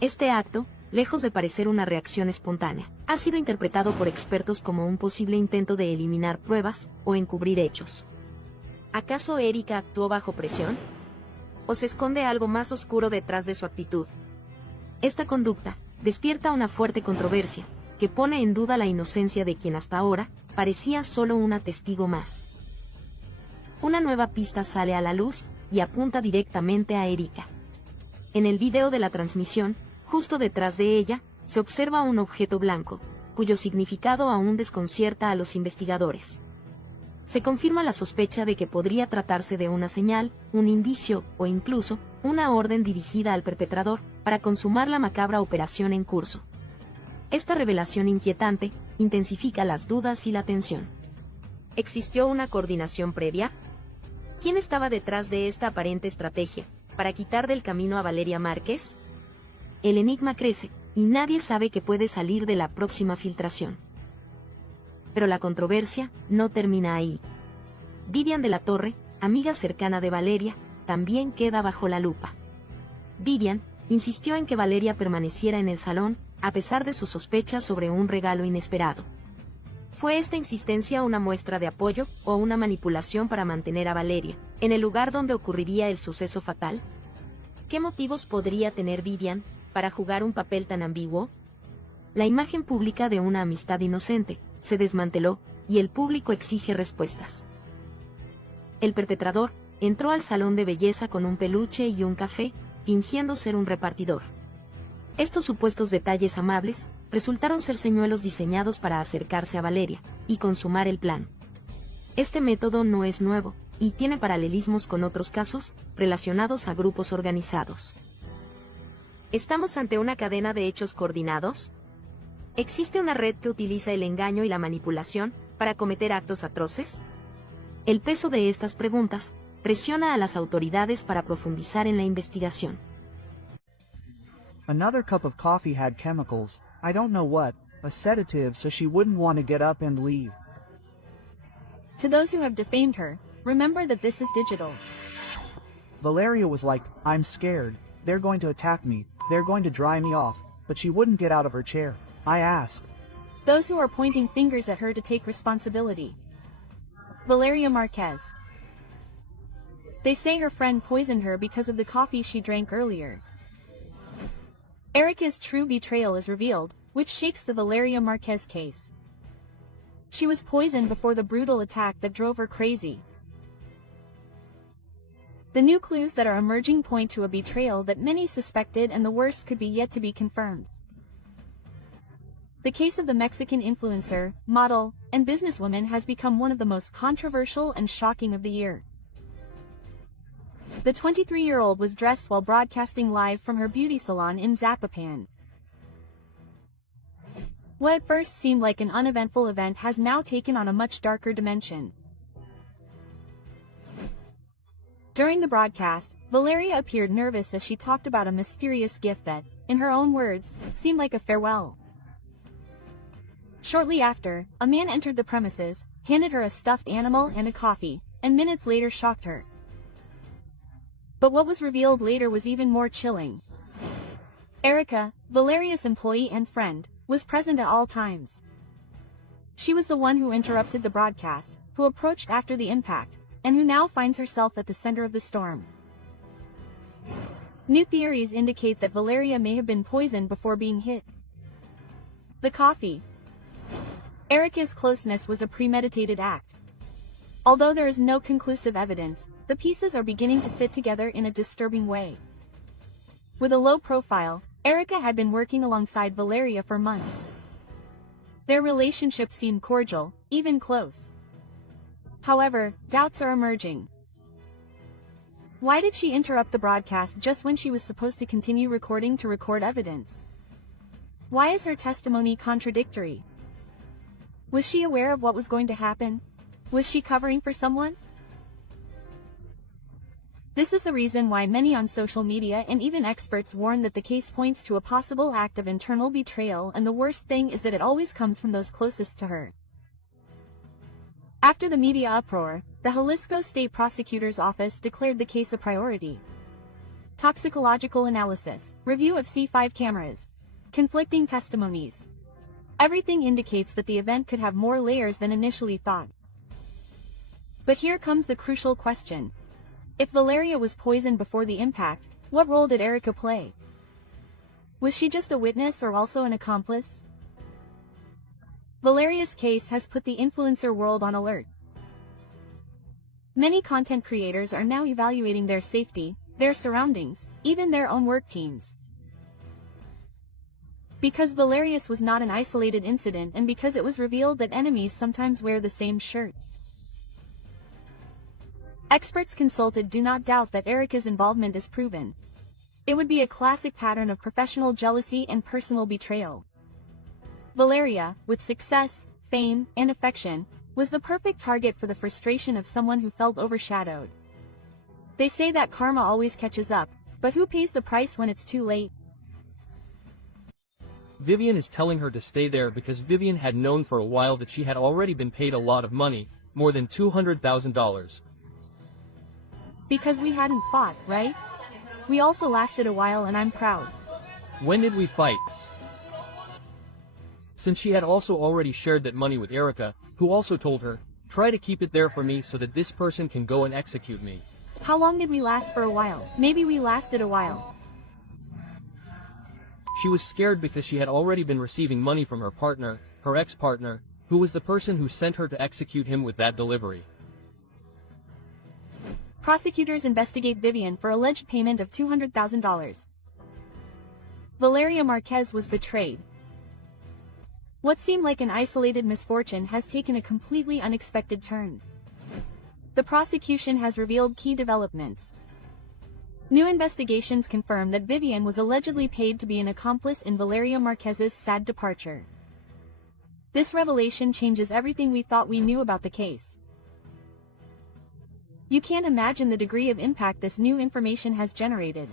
Este acto, lejos de parecer una reacción espontánea, ha sido interpretado por expertos como un posible intento de eliminar pruebas o encubrir hechos. ¿Acaso Erika actuó bajo presión? ¿O se esconde algo más oscuro detrás de su actitud? Esta conducta despierta una fuerte controversia, que pone en duda la inocencia de quien hasta ahora parecía solo una testigo más. Una nueva pista sale a la luz y apunta directamente a Erika. En el video de la transmisión, justo detrás de ella, se observa un objeto blanco, cuyo significado aún desconcierta a los investigadores. Se confirma la sospecha de que podría tratarse de una señal, un indicio o incluso una orden dirigida al perpetrador para consumar la macabra operación en curso. Esta revelación inquietante intensifica las dudas y la tensión. ¿Existió una coordinación previa? ¿Quién estaba detrás de esta aparente estrategia para quitar del camino a Valeria Márquez? El enigma crece, y nadie sabe qué puede salir de la próxima filtración. Pero la controversia no termina ahí. Vivian de la Torre, amiga cercana de Valeria, también queda bajo la lupa. Vivian insistió en que Valeria permaneciera en el salón, a pesar de sus sospechas sobre un regalo inesperado. ¿Fue esta insistencia una muestra de apoyo o una manipulación para mantener a Valeria en el lugar donde ocurriría el suceso fatal? ¿Qué motivos podría tener Vivian para jugar un papel tan ambiguo? La imagen pública de una amistad inocente se desmanteló y el público exige respuestas. El perpetrador entró al salón de belleza con un peluche y un café, fingiendo ser un repartidor. Estos supuestos detalles amables resultaron ser señuelos diseñados para acercarse a Valeria y consumar el plan. Este método no es nuevo y tiene paralelismos con otros casos relacionados a grupos organizados. ¿Estamos ante una cadena de hechos coordinados? ¿Existe una red que utiliza el engaño y la manipulación para cometer actos atroces? El peso de estas preguntas presiona a las autoridades para profundizar en la investigación. Another cup of coffee had chemicals, I don't know what, a sedative so she wouldn't want to get up and leave. To those who have defamed her, remember that this is digital. Valeria was like, I'm scared, they're going to attack me, they're going to dry me off, but she wouldn't get out of her chair. I asked. Those who are pointing fingers at her to take responsibility. Valeria Marquez. They say her friend poisoned her because of the coffee she drank earlier. Erica's true betrayal is revealed, which shakes the Valeria Marquez case. She was poisoned before the brutal attack that drove her crazy. The new clues that are emerging point to a betrayal that many suspected, and the worst could be yet to be confirmed. The case of the Mexican influencer, model, and businesswoman has become one of the most controversial and shocking of the year. The 23-year-old was dressed while broadcasting live from her beauty salon in Zapopan. What at first seemed like an uneventful event has now taken on a much darker dimension. During the broadcast, Valeria appeared nervous as she talked about a mysterious gift that, in her own words, seemed like a farewell. Shortly after, a man entered the premises, handed her a stuffed animal and a coffee, and minutes later shocked her. But what was revealed later was even more chilling. Erica, Valeria's employee and friend, was present at all times. She was the one who interrupted the broadcast, who approached after the impact, and who now finds herself at the center of the storm. New theories indicate that Valeria may have been poisoned before being hit. The coffee. Erica's closeness was a premeditated act. Although there is no conclusive evidence, the pieces are beginning to fit together in a disturbing way. With a low profile, Erica had been working alongside Valeria for months. Their relationship seemed cordial, even close. However, doubts are emerging. Why did she interrupt the broadcast just when she was supposed to continue recording to record evidence? Why is her testimony contradictory? Was she aware of what was going to happen, Was she covering for someone? This is the reason why many on social media and even experts warn that the case points to a possible act of internal betrayal, and the worst thing is that it always comes from those closest to her. After the media uproar, the Jalisco State Prosecutor's Office declared the case a priority. Toxicological analysis, review of C5 cameras, conflicting testimonies. Everything indicates that the event could have more layers than initially thought. But here comes the crucial question. If Valeria was poisoned before the impact, what role did Erica play? Was she just a witness or also an accomplice? Valeria's case has put the influencer world on alert. Many content creators are now evaluating their safety, their surroundings, even their own work teams. Because Valeria's was not an isolated incident, and because it was revealed that enemies sometimes wear the same shirt. Experts consulted do not doubt that Erica's involvement is proven. It would be a classic pattern of professional jealousy and personal betrayal. Valeria, with success, fame, and affection, was the perfect target for the frustration of someone who felt overshadowed. They say that karma always catches up, but who pays the price when it's too late? Vivian is telling her to stay there because Vivian had known for a while that she had already been paid a lot of money, more than $200,000. Because we hadn't fought, right? We also lasted a while, and I'm proud. When did we fight? Since she had also already shared that money with Erica, who also told her, try to keep it there for me so that this person can go and execute me. How long did we last for a while? Maybe we lasted a while. She was scared because she had already been receiving money from her partner, her ex-partner, who was the person who sent her to execute him with that delivery. Prosecutors investigate Vivian for alleged payment of $200,000. Valeria Marquez was betrayed. What seemed like an isolated misfortune has taken a completely unexpected turn. The prosecution has revealed key developments. New investigations confirm that Vivian was allegedly paid to be an accomplice in Valeria Marquez's sad departure. This revelation changes everything we thought we knew about the case. You can't imagine the degree of impact this new information has generated.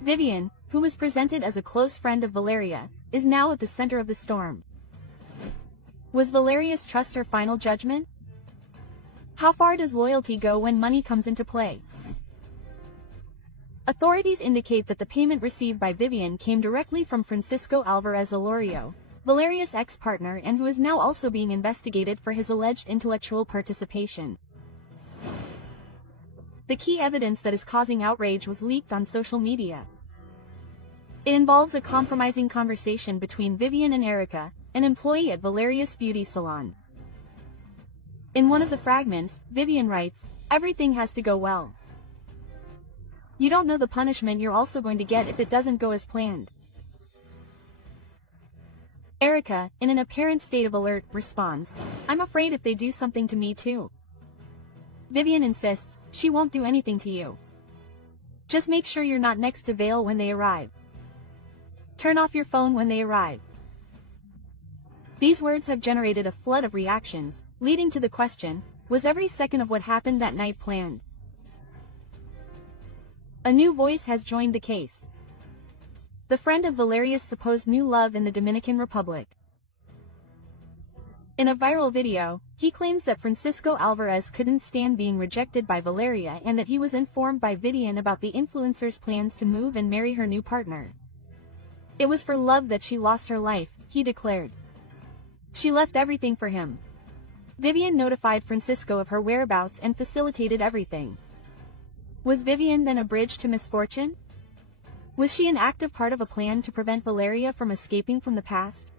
Vivian, who was presented as a close friend of Valeria, is now at the center of the storm. Was Valeria's trust her final judgment? How far does loyalty go when money comes into play? Authorities indicate that the payment received by Vivian came directly from Francisco Alvarez Olorio, Valeria's ex-partner, and who is now also being investigated for his alleged intellectual participation. The key evidence that is causing outrage was leaked on social media. It involves a compromising conversation between Vivian and Erica, an employee at Valeria's beauty salon. In one of the fragments, Vivian writes, "Everything has to go well. You don't know the punishment you're also going to get if it doesn't go as planned." Erica, in an apparent state of alert, responds, "I'm afraid if they do something to me too." Vivian insists, she won't do anything to you. Just make sure you're not next to Vale when they arrive. Turn off your phone when they arrive. These words have generated a flood of reactions, leading to the question, was every second of what happened that night planned? A new voice has joined the case. The friend of Valeria's supposed new love in the Dominican Republic. In a viral video, he claims that Francisco Alvarez couldn't stand being rejected by Valeria and that he was informed by Vivian about the influencer's plans to move and marry her new partner. It was for love that she lost her life, he declared. She left everything for him. Vivian notified Francisco of her whereabouts and facilitated everything. Was Vivian then a bridge to misfortune? Was she an active part of a plan to prevent Valeria from escaping from the past?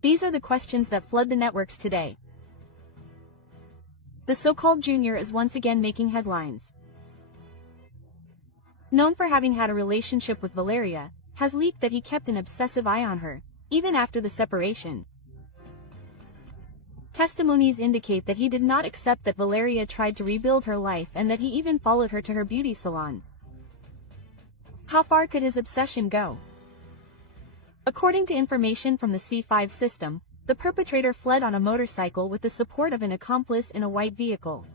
These are the questions that flood the networks today. The so-called Junior is once again making headlines. Known for having had a relationship with Valeria, has leaked that he kept an obsessive eye on her, even after the separation. Testimonies indicate that he did not accept that Valeria tried to rebuild her life and that he even followed her to her beauty salon. How far could his obsession go? According to information from the C5 system, the perpetrator fled on a motorcycle with the support of an accomplice in a white vehicle.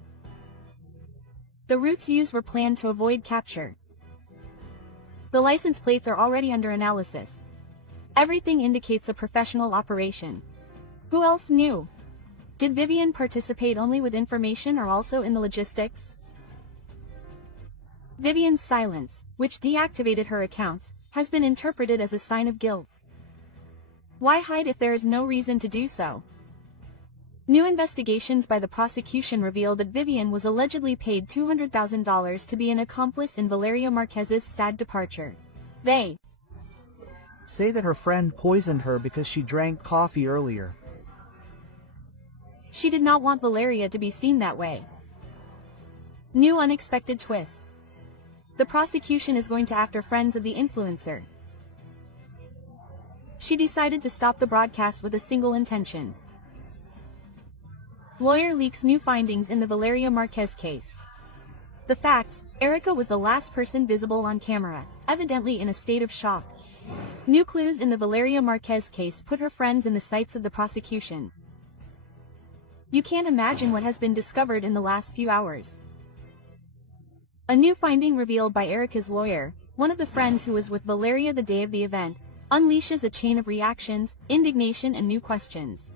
The routes used were planned to avoid capture. The license plates are already under analysis. Everything indicates a professional operation. Who else knew? Did Vivian participate only with information or also in the logistics? Vivian's silence, which deactivated her accounts, has been interpreted as a sign of guilt. Why hide if there is no reason to do so? New investigations by the prosecution reveal that Vivian was allegedly paid $200,000 to be an accomplice in Valeria Marquez's sad departure. They say that her friend poisoned her because she drank coffee earlier. She did not want Valeria to be seen that way. New unexpected twist. The prosecution is going to after friends of the influencer. She decided to stop the broadcast with a single intention. Lawyer leaks new findings in the Valeria Marquez case. The facts: Erica was the last person visible on camera, evidently in a state of shock. New clues in the Valeria Marquez case put her friends in the sights of the prosecution. You can't imagine what has been discovered in the last few hours. A new finding revealed by Erica's lawyer, one of the friends who was with Valeria the day of the event, unleashes a chain of reactions, indignation and new questions.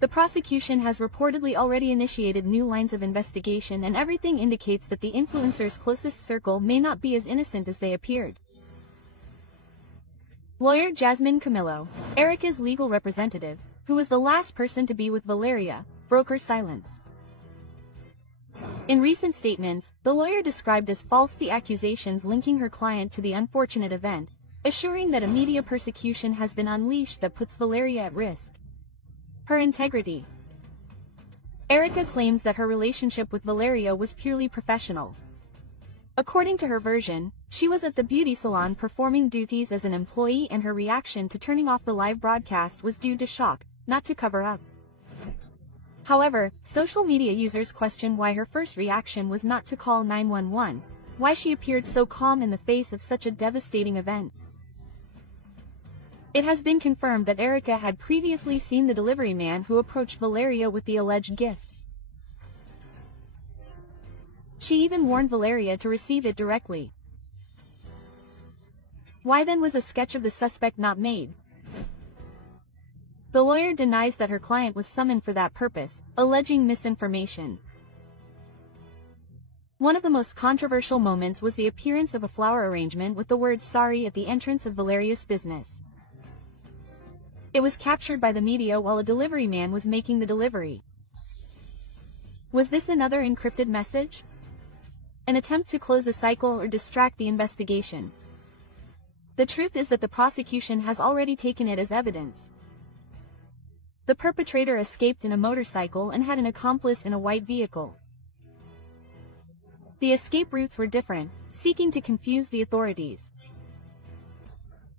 The prosecution has reportedly already initiated new lines of investigation, and everything indicates that the influencer's closest circle may not be as innocent as they appeared. Lawyer Jasmine Camillo, Erica's legal representative, who was the last person to be with Valeria, broke her silence. In recent statements, the lawyer described as false the accusations linking her client to the unfortunate event, assuring that a media persecution has been unleashed that puts Valeria at risk. Her integrity. Erica claims that her relationship with Valeria was purely professional. According to her version, she was at the beauty salon performing duties as an employee, and her reaction to turning off the live broadcast was due to shock, not to cover up. However, social media users question why her first reaction was not to call 911, why she appeared so calm in the face of such a devastating event. It has been confirmed that Erica had previously seen the delivery man who approached Valeria with the alleged gift. She even warned Valeria to receive it directly. Why then was a sketch of the suspect not made? The lawyer denies that her client was summoned for that purpose, alleging misinformation. One of the most controversial moments was the appearance of a flower arrangement with the word "sorry" at the entrance of Valeria's business. It was captured by the media while a delivery man was making the delivery. Was this another encrypted message? An attempt to close a cycle or distract the investigation? The truth is that the prosecution has already taken it as evidence. The perpetrator escaped in a motorcycle and had an accomplice in a white vehicle. The escape routes were different, seeking to confuse the authorities.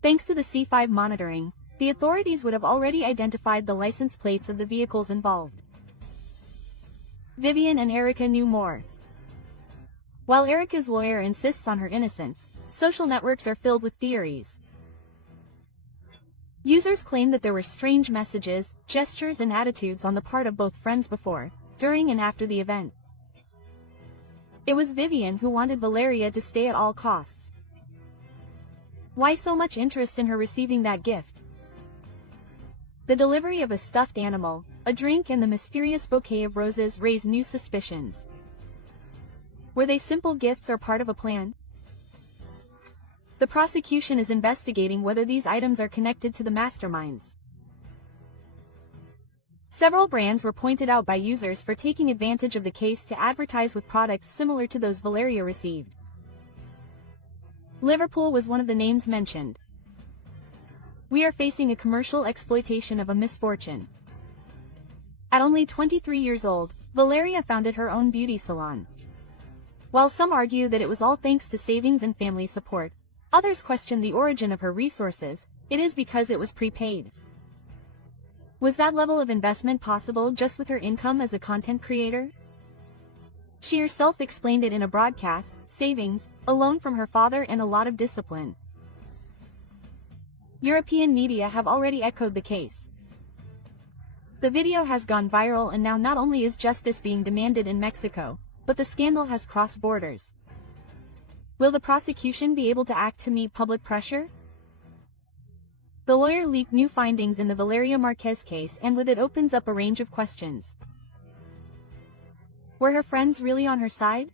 Thanks to the C5 monitoring, the authorities would have already identified the license plates of the vehicles involved. Vivian and Erica knew more. While Erica's lawyer insists on her innocence, social networks are filled with theories. Users claim that there were strange messages, gestures and attitudes on the part of both friends before, during and after the event. It was Vivian who wanted Valeria to stay at all costs. Why so much interest in her receiving that gift? The delivery of a stuffed animal, a drink and the mysterious bouquet of roses raise new suspicions. Were they simple gifts or part of a plan? The prosecution is investigating whether these items are connected to the masterminds. Several brands were pointed out by users for taking advantage of the case to advertise with products similar to those Valeria received. Liverpool was one of the names mentioned. We are facing a commercial exploitation of a misfortune. At only 23 years old, Valeria founded her own beauty salon. While some argue that it was all thanks to savings and family support, others question the origin of her resources. It is because it was prepaid. Was that level of investment possible just with her income as a content creator? She herself explained it in a broadcast: savings, a loan from her father and a lot of discipline. European media have already echoed the case. The video has gone viral, and now not only is justice being demanded in Mexico, but the scandal has crossed borders. Will the prosecution be able to act to meet public pressure? The lawyer leaked new findings in the Valeria Marquez case, and with it opens up a range of questions. Were her friends really on her side?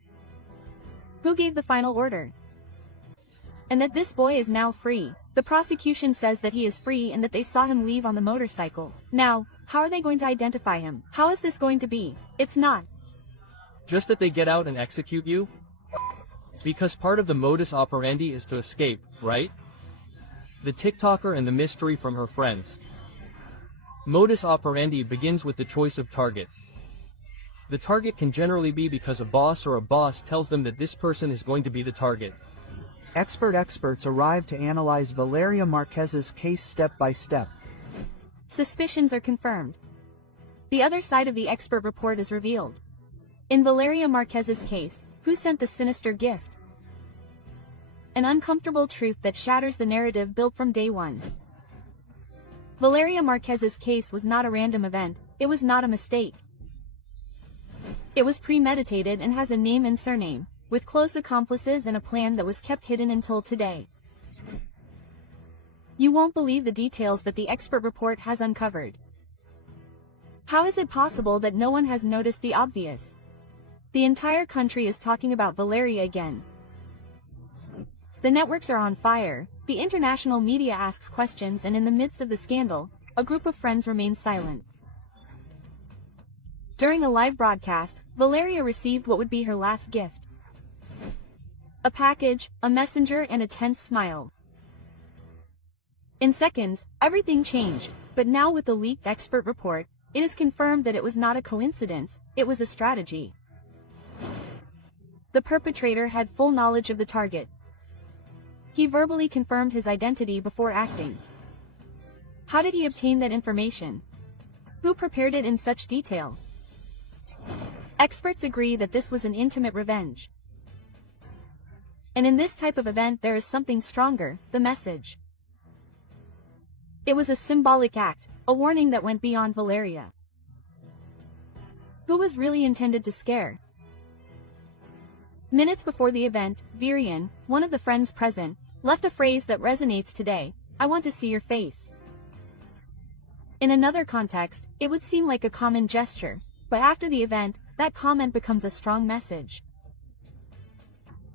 Who gave the final order? And that this boy is now free. The prosecution says that he is free and that they saw him leave on the motorcycle. Now, how are they going to identify him? How is this going to be? It's not just that they get out and execute you? Because part of the modus operandi is to escape, right? The TikToker and the mystery from her friends. Modus operandi begins with the choice of target. The target can generally be because a boss tells them that this person is going to be the target. Experts arrive to analyze Valeria Marquez's case step by step. Suspicions are confirmed. The other side of the expert report is revealed. In Valeria Marquez's case, who sent the sinister gift? An uncomfortable truth that shatters the narrative built from day one. Valeria Marquez's case was not a random event, it was not a mistake. It was premeditated and has a name and surname, with close accomplices and a plan that was kept hidden until today. You won't believe the details that the expert report has uncovered. How is it possible that no one has noticed the obvious? The entire country is talking about Valeria again. The networks are on fire, the international media asks questions, and in the midst of the scandal, a group of friends remains silent. During a live broadcast, Valeria received what would be her last gift. A package, a messenger, and a tense smile. In seconds, everything changed, but now with the leaked expert report, it is confirmed that it was not a coincidence, it was a strategy. The perpetrator had full knowledge of the target. He verbally confirmed his identity before acting. How did he obtain that information? Who prepared it in such detail? Experts agree that this was an intimate revenge. And in this type of event there is something stronger, the message. It was a symbolic act, a warning that went beyond Valeria. Who was really intended to scare? Minutes before the event, Vivian, one of the friends present, left a phrase that resonates today: "I want to see your face." In another context, it would seem like a common gesture, but after the event, that comment becomes a strong message.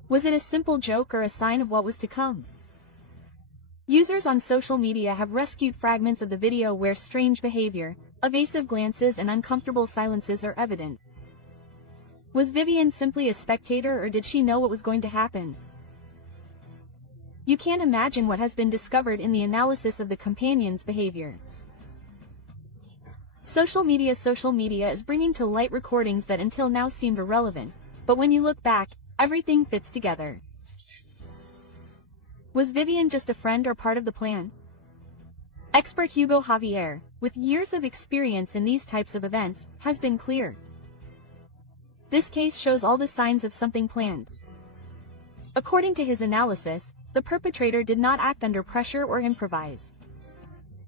Was it a simple joke or a sign of what was to come? Users on social media have rescued fragments of the video where strange behavior, evasive glances, and uncomfortable silences are evident. Was Vivian simply a spectator, or did she know what was going to happen? You can't imagine what has been discovered in the analysis of the companion's behavior. Social media is bringing to light recordings that until now seemed irrelevant, but when you look back, everything fits together. Was Vivian just a friend or part of the plan? Expert Hugo Javier, with years of experience in these types of events, has been clear. This case shows all the signs of something planned. According to his analysis, the perpetrator did not act under pressure or improvise.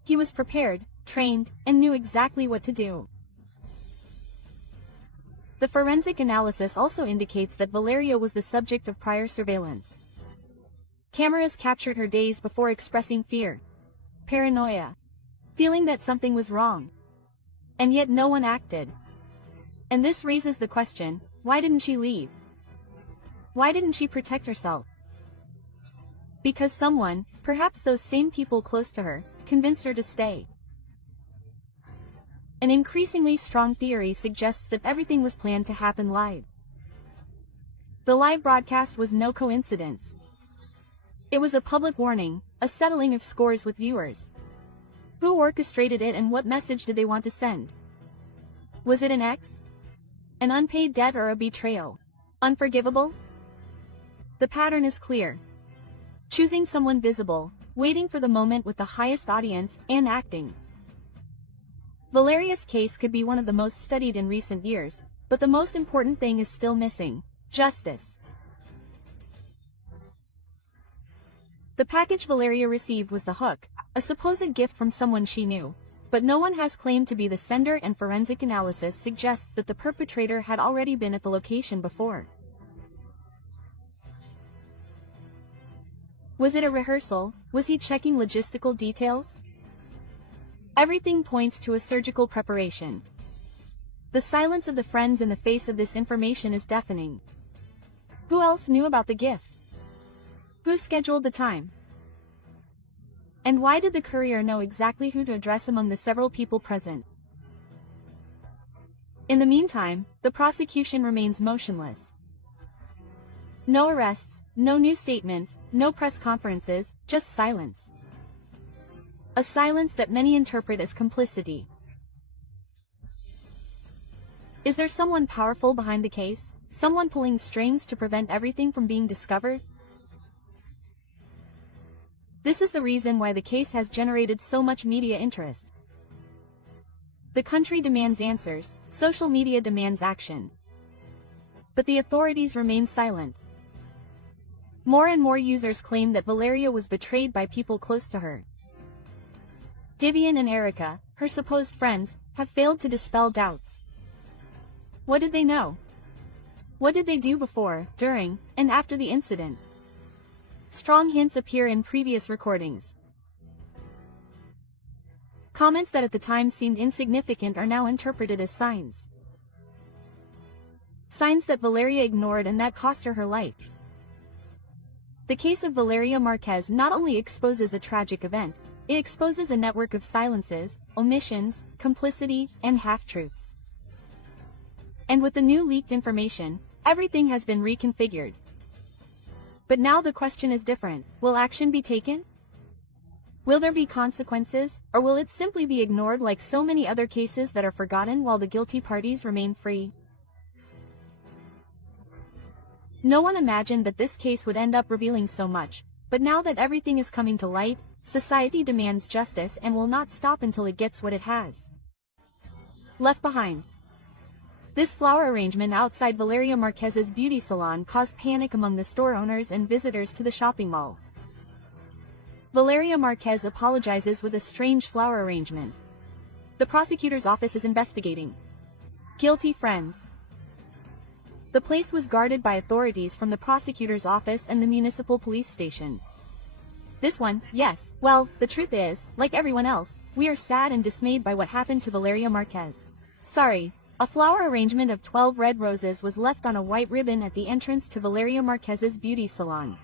He was prepared, trained, and knew exactly what to do. The forensic analysis also indicates that Valeria was the subject of prior surveillance. Cameras captured her days before expressing fear, paranoia, feeling that something was wrong. And yet no one acted. And this raises the question, why didn't she leave? Why didn't she protect herself? Because someone, perhaps those same people close to her, convinced her to stay. An increasingly strong theory suggests that everything was planned to happen live. The live broadcast was no coincidence. It was a public warning, a settling of scores with viewers. Who orchestrated it, and what message did they want to send? Was it an ex? An unpaid debt, or a betrayal? Unforgivable? The pattern is clear. Choosing someone visible, waiting for the moment with the highest audience, and acting. Valeria's case could be one of the most studied in recent years, but the most important thing is still missing: justice. The package Valeria received was the hook, a supposed gift from someone she knew, but no one has claimed to be the sender, and forensic analysis suggests that the perpetrator had already been at the location before. Was it a rehearsal? Was he checking logistical details? Everything points to a surgical preparation. The silence of the friends in the face of this information is deafening. Who else knew about the gift? Who scheduled the time? And why did the courier know exactly who to address among the several people present? In the meantime, the prosecution remains motionless. No arrests, no new statements, no press conferences, just silence. A silence that many interpret as complicity. Is there someone powerful behind the case? Someone pulling strings to prevent everything from being discovered? This is the reason why the case has generated so much media interest. The country demands answers, social media demands action. But the authorities remain silent. More and more users claim that Valeria was betrayed by people close to her. Vivian and Erica, her supposed friends, have failed to dispel doubts. What did they know? What did they do before, during, and after the incident? Strong hints appear in previous recordings. Comments that at the time seemed insignificant are now interpreted as signs. Signs that Valeria ignored and that cost her her life. The case of Valeria Marquez not only exposes a tragic event, it exposes a network of silences, omissions, complicity, and half-truths. And with the new leaked information, everything has been reconfigured. But now the question is different. Will action be taken? Will there be consequences, or will it simply be ignored like so many other cases that are forgotten while the guilty parties remain free? No one imagined that this case would end up revealing so much, but now that everything is coming to light, society demands justice and will not stop until it gets what it has. Left behind. This flower arrangement outside Valeria Marquez's beauty salon caused panic among the store owners and visitors to the shopping mall. Valeria Marquez apologizes with a strange flower arrangement. The prosecutor's office is investigating. Guilty friends. The place was guarded by authorities from the prosecutor's office and the municipal police station. This one, yes. Well, the truth is, like everyone else, we are sad and dismayed by what happened to Valeria Marquez. Sorry. A flower arrangement of 12 red roses was left on a white ribbon at the entrance to Valeria Marquez's beauty salon.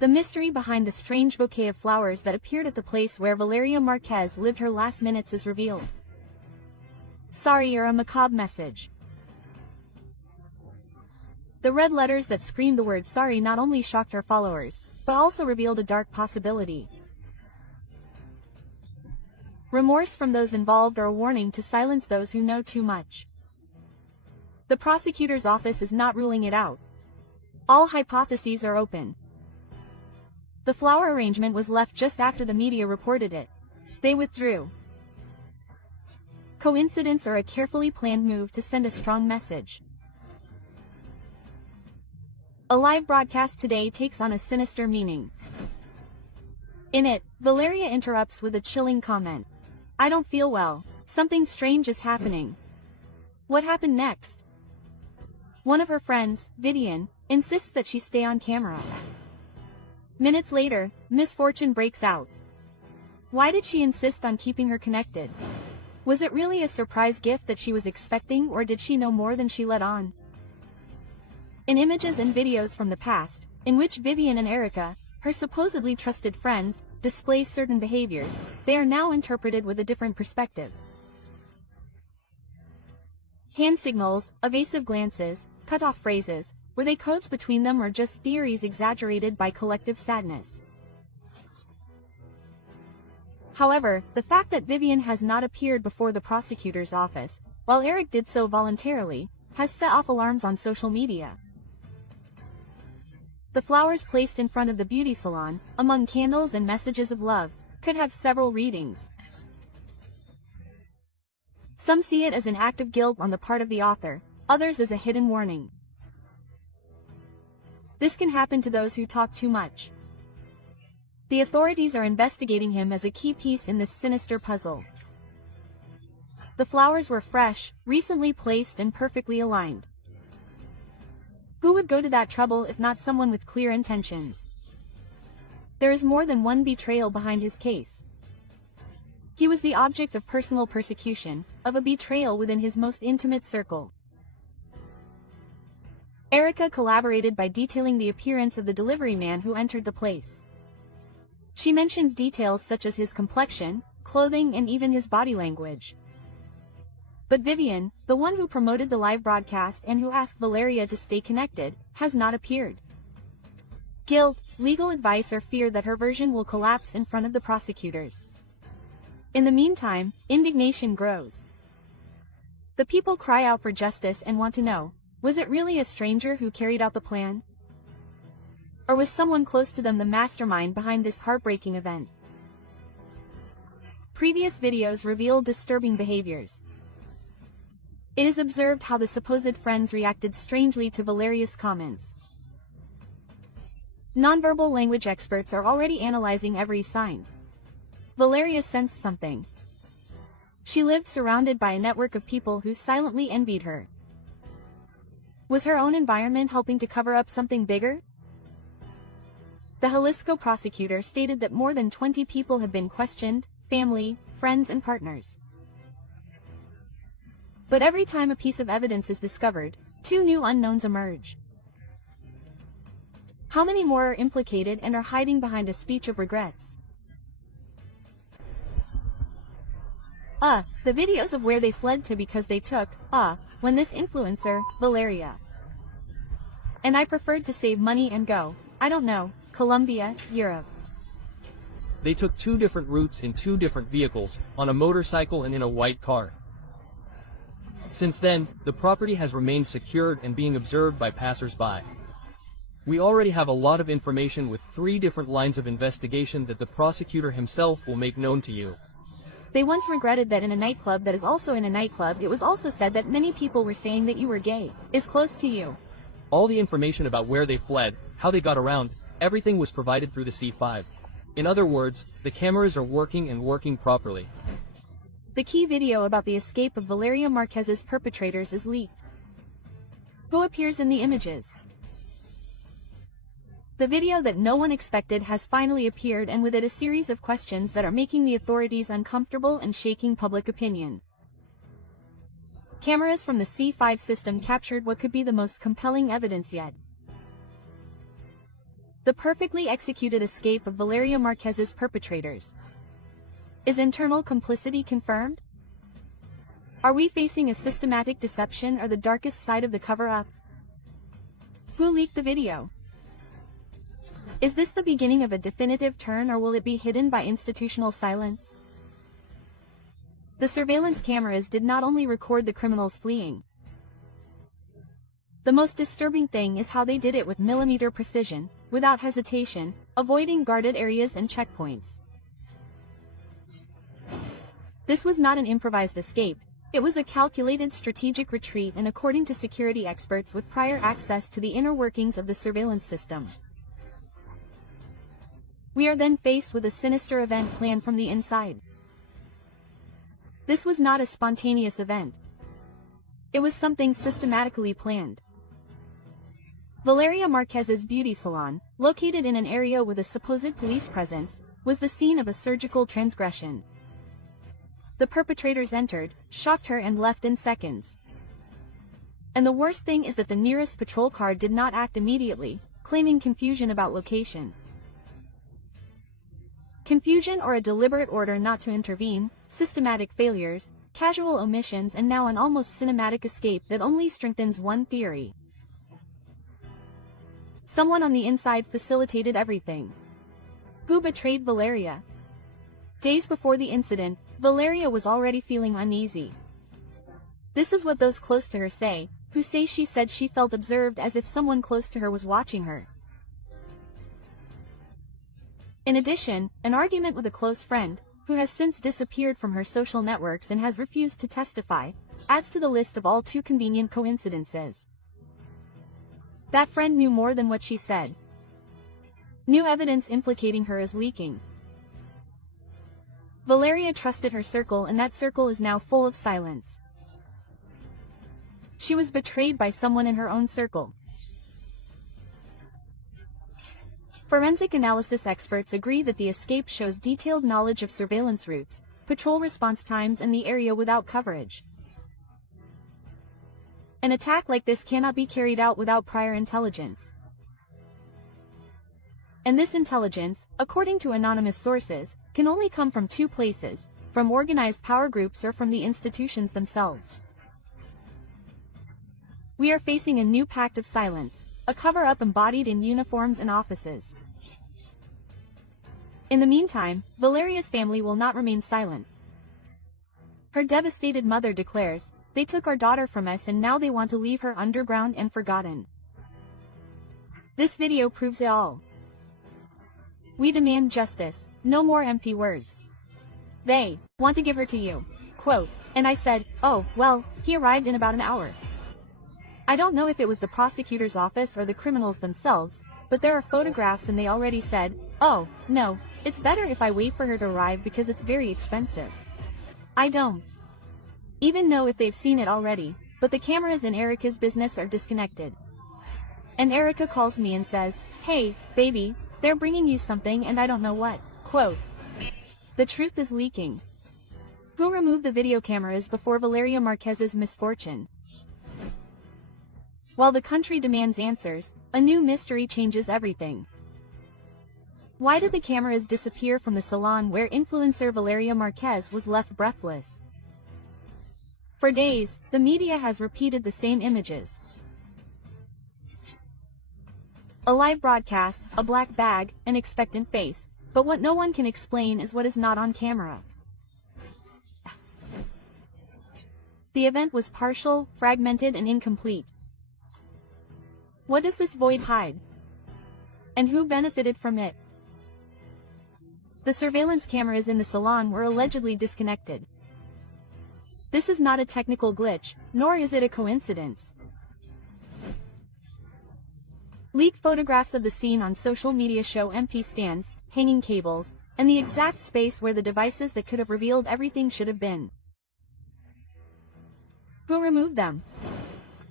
The mystery behind the strange bouquet of flowers that appeared at the place where Valeria Marquez lived her last minutes is revealed. Sorry, or a macabre message. The red letters that screamed the word sorry not only shocked her followers, but also revealed a dark possibility. Remorse from those involved or a warning to silence those who know too much. The prosecutor's office is not ruling it out. All hypotheses are open. The flower arrangement was left just after the media reported it. They withdrew. Coincidence or a carefully planned move to send a strong message? A live broadcast today takes on a sinister meaning. In it, Valeria interrupts with a chilling comment. I don't feel well. Something strange is happening. What happened next? One of her friends, Vivian, insists that she stay on camera. Minutes later, misfortune breaks out. Why did she insist on keeping her connected? Was it really a surprise gift that she was expecting, or did she know more than she let on? In images and videos from the past, in which Vivian and Erica, her supposedly trusted friends, display certain behaviors, they are now interpreted with a different perspective. Hand signals, evasive glances, cut-off phrases, were they codes between them or just theories exaggerated by collective sadness? However, the fact that Vivian has not appeared before the prosecutor's office, while Eric did so voluntarily, has set off alarms on social media. The flowers placed in front of the beauty salon, among candles and messages of love, could have several readings. Some see it as an act of guilt on the part of the author, others as a hidden warning. This can happen to those who talk too much. The authorities are investigating him as a key piece in this sinister puzzle. The flowers were fresh, recently placed and perfectly aligned. Who would go to that trouble if not someone with clear intentions? There is more than one betrayal behind his case. He was the object of personal persecution, of a betrayal within his most intimate circle. Erica collaborated by detailing the appearance of the delivery man who entered the place. She mentions details such as his complexion, clothing and even his body language. But Vivian, the one who promoted the live broadcast and who asked Valeria to stay connected, has not appeared. Guilt, legal advice or fear that her version will collapse in front of the prosecutors. In the meantime, indignation grows. The people cry out for justice and want to know, was it really a stranger who carried out the plan? Or was someone close to them the mastermind behind this heartbreaking event? Previous videos reveal disturbing behaviors. It is observed how the supposed friends reacted strangely to Valeria's comments. Nonverbal language experts are already analyzing every sign. Valeria sensed something. She lived surrounded by a network of people who silently envied her. Was her own environment helping to cover up something bigger? The Jalisco prosecutor stated that more than 20 people have been questioned, family, friends and partners. But every time a piece of evidence is discovered, two new unknowns emerge. How many more are implicated and are hiding behind a speech of regrets? The videos of where they fled to because they took, when this influencer, Valeria. And I preferred to save money and go, I don't know, Colombia, Europe. They took 2 different routes in 2 different vehicles, on a motorcycle and in a white car. Since then, the property has remained secured and being observed by passers-by. We already have a lot of information with 3 different lines of investigation that the prosecutor himself will make known to you. They once regretted that in a nightclub that is also in a nightclub it was also said that many people were saying that you were gay, is close to you. All the information about where they fled, how they got around, everything was provided through the C5. In other words, the cameras are working and working properly. The key video about the escape of Valeria Marquez's perpetrators is leaked. Who appears in the images? The video that no one expected has finally appeared, and with it a series of questions that are making the authorities uncomfortable and shaking public opinion. Cameras from the C5 system captured what could be the most compelling evidence yet. The perfectly executed escape of Valeria Marquez's perpetrators. Is internal complicity confirmed? Are we facing a systematic deception or the darkest side of the cover-up? Who leaked the video? Is this the beginning of a definitive turn, or will it be hidden by institutional silence? The surveillance cameras did not only record the criminals fleeing. The most disturbing thing is how they did it with millimeter precision, without hesitation, avoiding guarded areas and checkpoints. This was not an improvised escape, it was a calculated strategic retreat, and according to security experts with prior access to the inner workings of the surveillance system. We are then faced with a sinister event planned from the inside. This was not a spontaneous event. It was something systematically planned. Valeria Marquez's beauty salon, located in an area with a supposed police presence, was the scene of a surgical transgression. The perpetrators entered, shocked her and left in seconds. And the worst thing is that the nearest patrol car did not act immediately, claiming confusion about location. Confusion or a deliberate order not to intervene, systematic failures, casual omissions, and now an almost cinematic escape that only strengthens one theory. Someone on the inside facilitated everything. Who betrayed Valeria? Days before the incident, Valeria was already feeling uneasy. This is what those close to her say, who say she said she felt observed, as if someone close to her was watching her. In addition, an argument with a close friend, who has since disappeared from her social networks and has refused to testify, adds to the list of all too convenient coincidences. That friend knew more than what she said. New evidence implicating her is leaking. Valeria trusted her circle, and that circle is now full of silence. She was betrayed by someone in her own circle. Forensic analysis experts agree that the escape shows detailed knowledge of surveillance routes, patrol response times, and the area without coverage. An attack like this cannot be carried out without prior intelligence. And this intelligence, according to anonymous sources, can only come from two places: from organized power groups or from the institutions themselves. We are facing a new pact of silence, a cover-up embodied in uniforms and offices. In the meantime, Valeria's family will not remain silent. Her devastated mother declares, "They took our daughter from us and now they want to leave her underground and forgotten." This video proves it all. We demand justice, no more empty words. They want to give her to you. Quote, "And I said, oh, well, he arrived in about an hour." I don't know if it was the prosecutor's office or the criminals themselves, but there are photographs and they already said, "Oh, no, it's better if I wait for her to arrive because it's very expensive." I don't even know if they've seen it already, but the cameras in Erica's business are disconnected. And Erica calls me and says, "Hey, baby, they're bringing you something and I don't know what." Quote, "The truth is leaking." Who removed the video cameras before Valeria Marquez's misfortune? While the country demands answers, a new mystery changes everything. Why did the cameras disappear from the salon where influencer Valeria Marquez was left breathless? For days, the media has repeated the same images. A live broadcast, a black bag, an expectant face, but what no one can explain is what is not on camera. The event was partial, fragmented, and incomplete. What does this void hide? And who benefited from it? The surveillance cameras in the salon were allegedly disconnected. This is not a technical glitch, nor is it a coincidence. Leaked photographs of the scene on social media show empty stands, hanging cables, and the exact space where the devices that could have revealed everything should have been. Who removed them?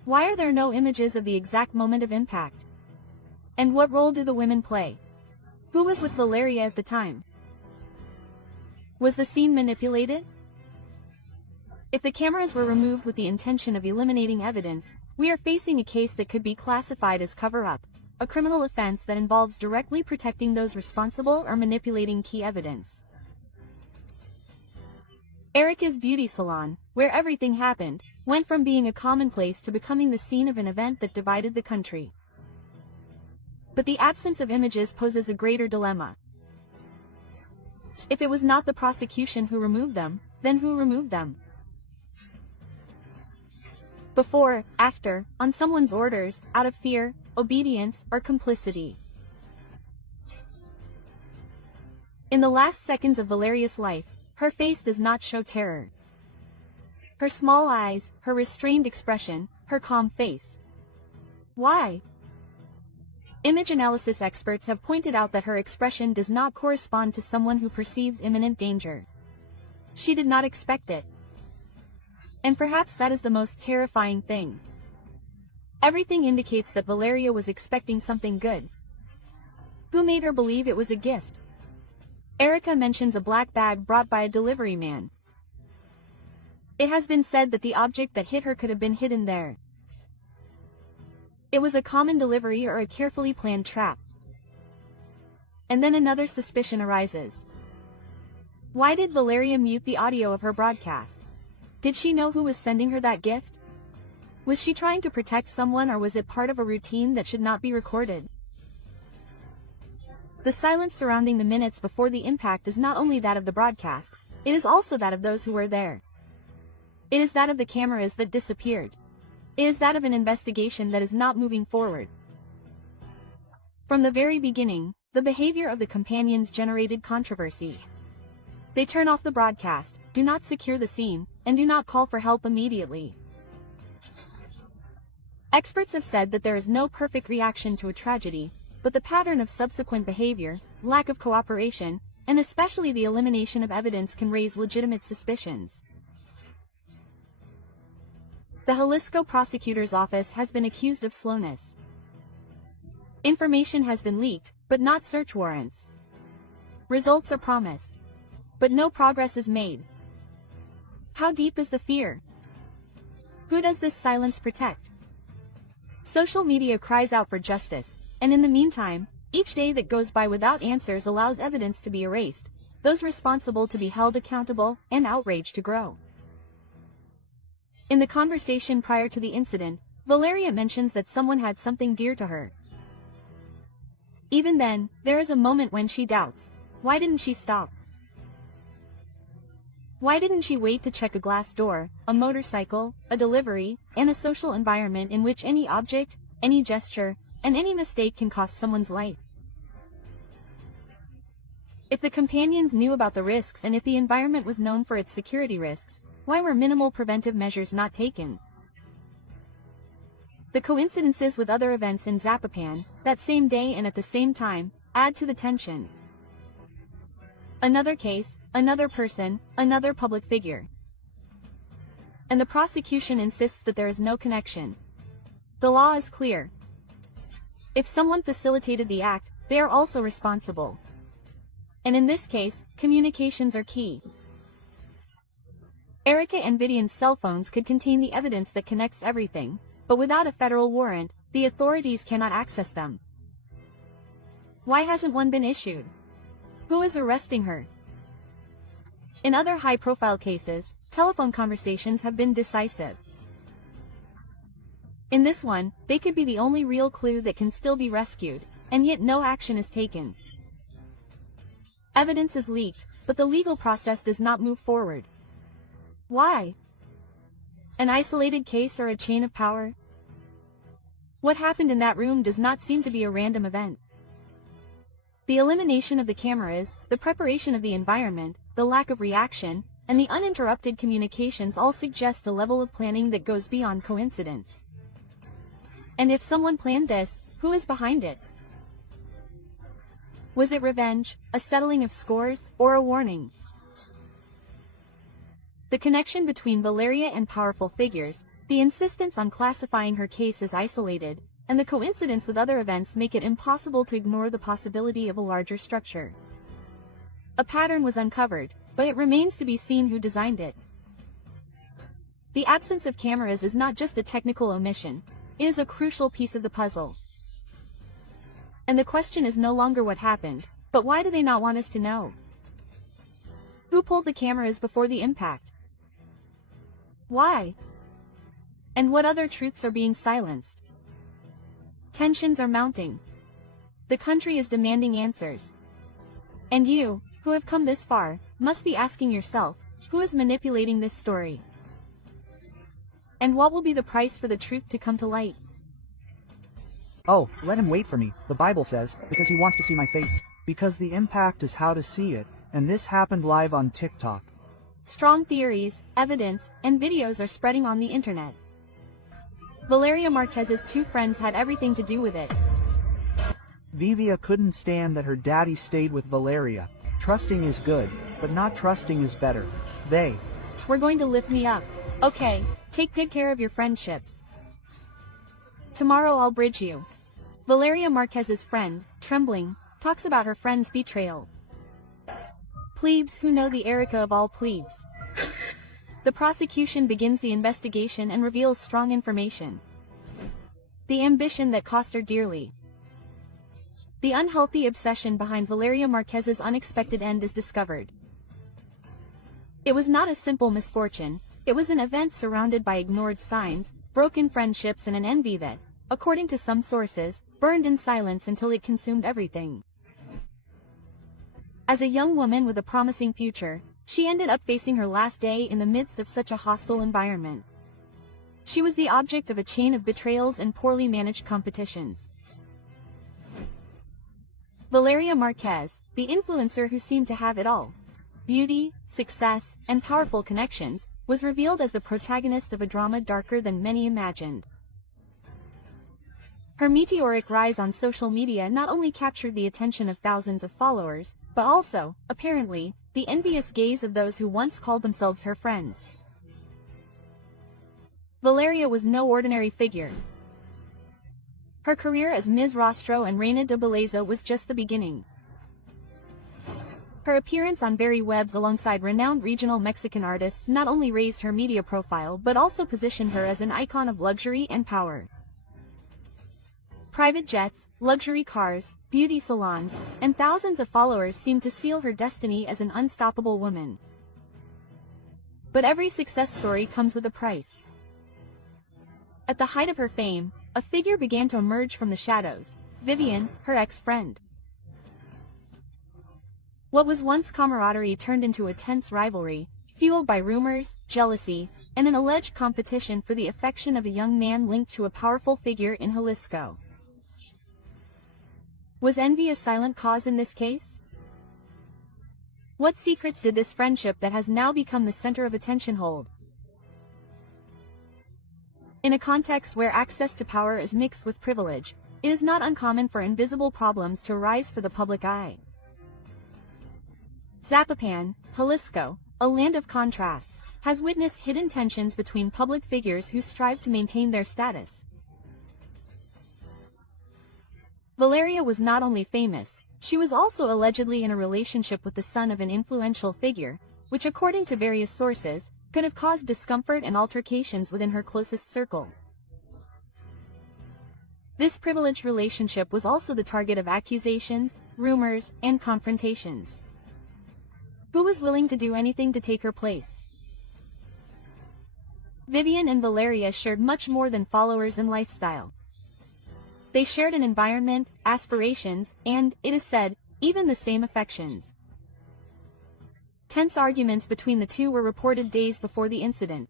Why are there no images of the exact moment of impact? And what role do the women play? Who was with Valeria at the time? Was the scene manipulated? If the cameras were removed with the intention of eliminating evidence, we are facing a case that could be classified as cover-up, a criminal offense that involves directly protecting those responsible or manipulating key evidence. Erica's beauty salon, where everything happened, went from being a commonplace to becoming the scene of an event that divided the country. But the absence of images poses a greater dilemma. If it was not the prosecution who removed them, then who removed them? Before, after, on someone's orders, out of fear, obedience, or complicity. In the last seconds of Valeria's life, her face does not show terror. Her small eyes, her restrained expression, her calm face. Why? Image analysis experts have pointed out that her expression does not correspond to someone who perceives imminent danger. She did not expect it. And perhaps that is the most terrifying thing. Everything indicates that Valeria was expecting something good. Who made her believe it was a gift? Erica mentions a black bag brought by a delivery man. It has been said that the object that hit her could have been hidden there. It was a common delivery or a carefully planned trap. And then another suspicion arises. Why did Valeria mute the audio of her broadcast? Did she know who was sending her that gift? Was she trying to protect someone, or was it part of a routine that should not be recorded? The silence surrounding the minutes before the impact is not only that of the broadcast, it is also that of those who were there. It is that of the cameras that disappeared. It is that of an investigation that is not moving forward. From the very beginning, the behavior of the companions generated controversy. They turn off the broadcast, do not secure the scene, and do not call for help immediately. Experts have said that there is no perfect reaction to a tragedy, but the pattern of subsequent behavior, lack of cooperation, and especially the elimination of evidence can raise legitimate suspicions. The Jalisco prosecutor's office has been accused of slowness. Information has been leaked, but not search warrants. Results are promised, but no progress is made. How deep is the fear? Who does this silence protect? Social media cries out for justice, and in the meantime, each day that goes by without answers allows evidence to be erased, those responsible to be held accountable, and outrage to grow. In the conversation prior to the incident, Valeria mentions that someone had something dear to her. Even then, there is a moment when she doubts. Why didn't she stop? Why didn't she wait to check a glass door, a motorcycle, a delivery, and a social environment in which any object, any gesture, and any mistake can cost someone's life? If the companions knew about the risks and if the environment was known for its security risks, why were minimal preventive measures not taken? The coincidences with other events in Zapopan, that same day and at the same time, add to the tension. Another case, another person, another public figure. And the prosecution insists that there is no connection. The law is clear. If someone facilitated the act, they are also responsible. And in this case, communications are key. Erica and Vivian's cell phones could contain the evidence that connects everything, but without a federal warrant, the authorities cannot access them. Why hasn't one been issued? Who is arresting her? In other high-profile cases, telephone conversations have been decisive. In this one, they could be the only real clue that can still be rescued, and yet no action is taken. Evidence is leaked, but the legal process does not move forward. Why? An isolated case or a chain of power? What happened in that room does not seem to be a random event. The elimination of the cameras, the preparation of the environment, the lack of reaction, and the uninterrupted communications all suggest a level of planning that goes beyond coincidence. And if someone planned this, who is behind it? Was it revenge, a settling of scores, or a warning? The connection between Valeria and powerful figures, the insistence on classifying her case as isolated, and the coincidence with other events make it impossible to ignore the possibility of a larger structure. A pattern was uncovered, but it remains to be seen who designed it. The absence of cameras is not just a technical omission, it is a crucial piece of the puzzle. And the question is no longer what happened, but why do they not want us to know? Who pulled the cameras before the impact? Why? And what other truths are being silenced? Tensions are mounting. The country is demanding answers. And you, who have come this far, must be asking yourself, who is manipulating this story? And what will be the price for the truth to come to light? Oh, let him wait for me, the Bible says, because he wants to see my face. Because the impact is how to see it, and this happened live on TikTok. Strong theories, evidence, and videos are spreading on the internet. Valeria Marquez's two friends had everything to do with it. Vivia couldn't stand that her daddy stayed with Valeria. Trusting is good, but not trusting is better. They were going to lift me up. Okay, take good care of your friendships. Tomorrow I'll bridge you. Valeria Marquez's friend, trembling, talks about her friend's betrayal. Plebes who know the Erica of all plebes. The prosecution begins the investigation and reveals strong information. The ambition that cost her dearly. The unhealthy obsession behind Valeria Marquez's unexpected end is discovered. It was not a simple misfortune, it was an event surrounded by ignored signs, broken friendships and an envy that, according to some sources, burned in silence until it consumed everything. As a young woman with a promising future, she ended up facing her last day in the midst of such a hostile environment. She was the object of a chain of betrayals and poorly managed competitions. Valeria Marquez, the influencer who seemed to have it all, beauty, success, and powerful connections, was revealed as the protagonist of a drama darker than many imagined. Her meteoric rise on social media not only captured the attention of thousands of followers, but also, apparently, the envious gaze of those who once called themselves her friends. Valeria was no ordinary figure. Her career as Ms. Rostro and Reina de Belleza was just the beginning. Her appearance on Very Webs alongside renowned regional Mexican artists not only raised her media profile but also positioned her as an icon of luxury and power. Private jets, luxury cars, beauty salons, and thousands of followers seemed to seal her destiny as an unstoppable woman. But every success story comes with a price. At the height of her fame, a figure began to emerge from the shadows: Vivian, her ex-friend. What was once camaraderie turned into a tense rivalry, fueled by rumors, jealousy, and an alleged competition for the affection of a young man linked to a powerful figure in Jalisco. Was envy a silent cause in this case? What secrets did this friendship that has now become the center of attention hold? In a context where access to power is mixed with privilege, it is not uncommon for invisible problems to arise for the public eye. Zapopan, Jalisco, a land of contrasts, has witnessed hidden tensions between public figures who strive to maintain their status. Valeria was not only famous, she was also allegedly in a relationship with the son of an influential figure, which according to various sources, could have caused discomfort and altercations within her closest circle. This privileged relationship was also the target of accusations, rumors, and confrontations. Who was willing to do anything to take her place? Vivian and Valeria shared much more than followers and lifestyle. They shared an environment, aspirations, and, it is said, even the same affections. Tense arguments between the two were reported days before the incident.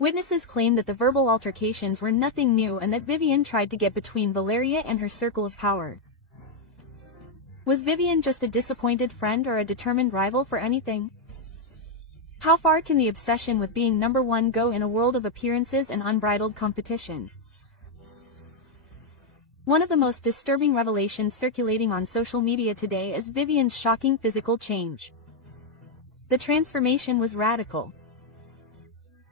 Witnesses claimed that the verbal altercations were nothing new and that Vivian tried to get between Valeria and her circle of power. Was Vivian just a disappointed friend or a determined rival for anything? How far can the obsession with being number one go in a world of appearances and unbridled competition? One of the most disturbing revelations circulating on social media today is Vivian's shocking physical change. The transformation was radical.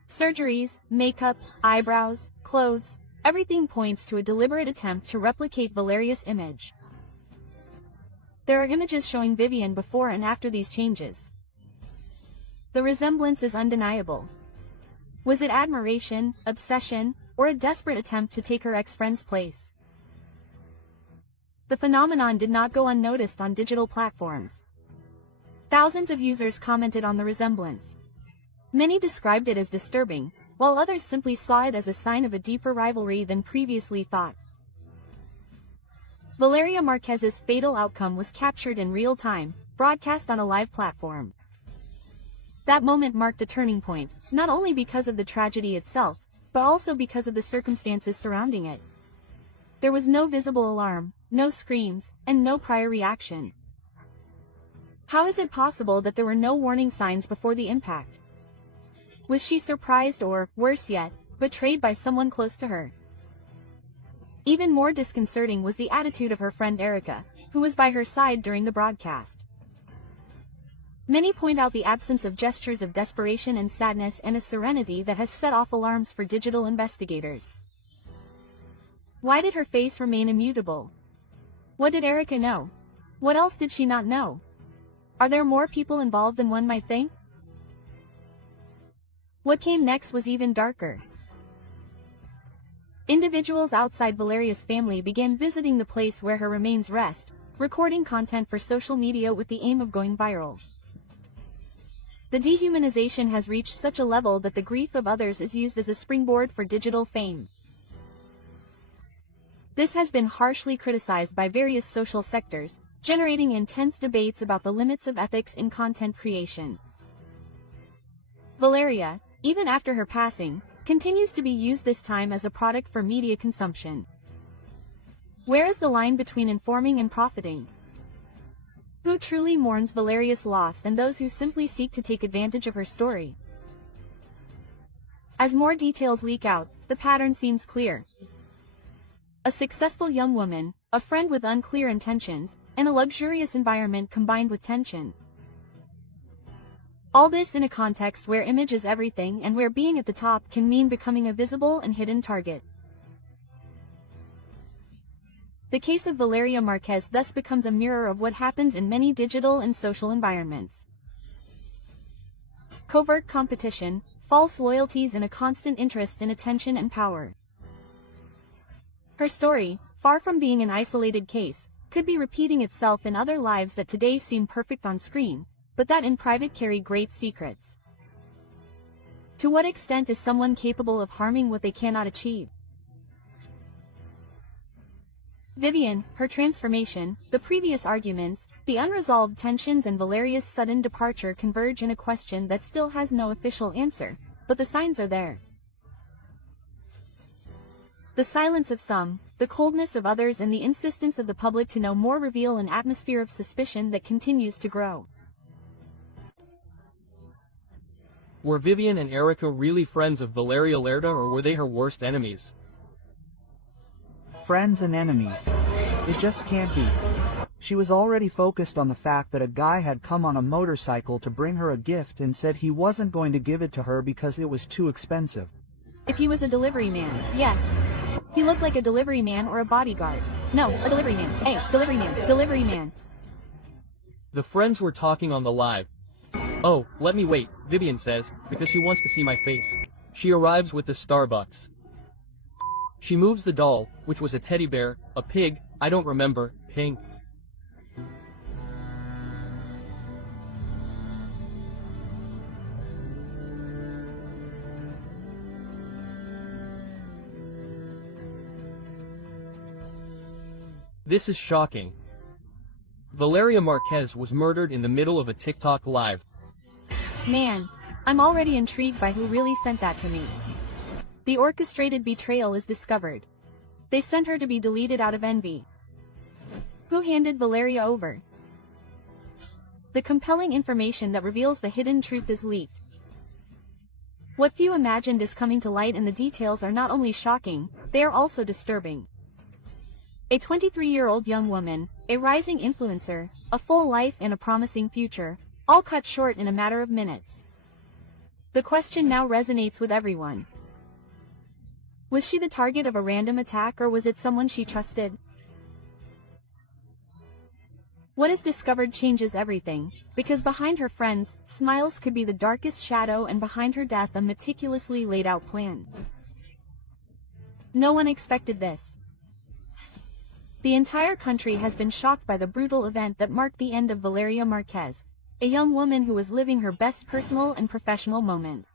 Surgeries, makeup, eyebrows, clothes, everything points to a deliberate attempt to replicate Valeria's image. There are images showing Vivian before and after these changes. The resemblance is undeniable. Was it admiration, obsession, or a desperate attempt to take her ex-friend's place? The phenomenon did not go unnoticed on digital platforms. Thousands of users commented on the resemblance. Many described it as disturbing, while others simply saw it as a sign of a deeper rivalry than previously thought. Valeria Marquez's fatal outcome was captured in real time, broadcast on a live platform. That moment marked a turning point, not only because of the tragedy itself, but also because of the circumstances surrounding it. There was no visible alarm, no screams, and no prior reaction. How is it possible that there were no warning signs before the impact? Was she surprised or, worse yet, betrayed by someone close to her? Even more disconcerting was the attitude of her friend Erica, who was by her side during the broadcast. Many point out the absence of gestures of desperation and sadness and a serenity that has set off alarms for digital investigators. Why did her face remain immutable? What did Erica know? What else did she not know? Are there more people involved than one might think? What came next was even darker. Individuals outside Valeria's family began visiting the place where her remains rest, recording content for social media with the aim of going viral. The dehumanization has reached such a level that the grief of others is used as a springboard for digital fame. This has been harshly criticized by various social sectors, generating intense debates about the limits of ethics in content creation. Valeria, even after her passing, continues to be used this time as a product for media consumption. Where is the line between informing and profiting? Who truly mourns Valeria's loss and those who simply seek to take advantage of her story? As more details leak out, the pattern seems clear. A successful young woman, a friend with unclear intentions, and a luxurious environment combined with tension. All this in a context where image is everything and where being at the top can mean becoming a visible and hidden target. The case of Valeria Marquez thus becomes a mirror of what happens in many digital and social environments. Covert competition, false loyalties, and a constant interest in attention and power. Her story, far from being an isolated case, could be repeating itself in other lives that today seem perfect on screen, but that in private carry great secrets. To what extent is someone capable of harming what they cannot achieve? Vivian, her transformation, the previous arguments, the unresolved tensions, and Valeria's sudden departure converge in a question that still has no official answer, but the signs are there. The silence of some, the coldness of others, and the insistence of the public to know more reveal an atmosphere of suspicion that continues to grow. Were Vivian and Erica really friends of Valeria Lerda, or were they her worst enemies? Friends and enemies. It just can't be. She was already focused on the fact that a guy had come on a motorcycle to bring her a gift and said he wasn't going to give it to her because it was too expensive. If he was a delivery man, yes. He looked like a delivery man or a bodyguard. No, a delivery man. Hey, delivery man, delivery man. The friends were talking on the live. Oh, let me wait, Vivian says, because she wants to see my face. She arrives with the Starbucks. She moves the doll, which was a teddy bear, a pig, I don't remember, pink. This is shocking. Valeria Marquez was murdered in the middle of a TikTok live. Man, I'm already intrigued by who really sent that to me. The orchestrated betrayal is discovered. They sent her to be deleted out of envy. Who handed Valeria over? The compelling information that reveals the hidden truth is leaked. What few imagined is coming to light, and the details are not only shocking, they are also disturbing. A 23-year-old young woman, a rising influencer, a full life and a promising future, all cut short in a matter of minutes. The question now resonates with everyone. Was she the target of a random attack, or was it someone she trusted? What is discovered changes everything, because behind her friends' smiles could be the darkest shadow, and behind her death a meticulously laid out plan. No one expected this. The entire country has been shocked by the brutal event that marked the end of Valeria Marquez, a young woman who was living her best personal and professional moment.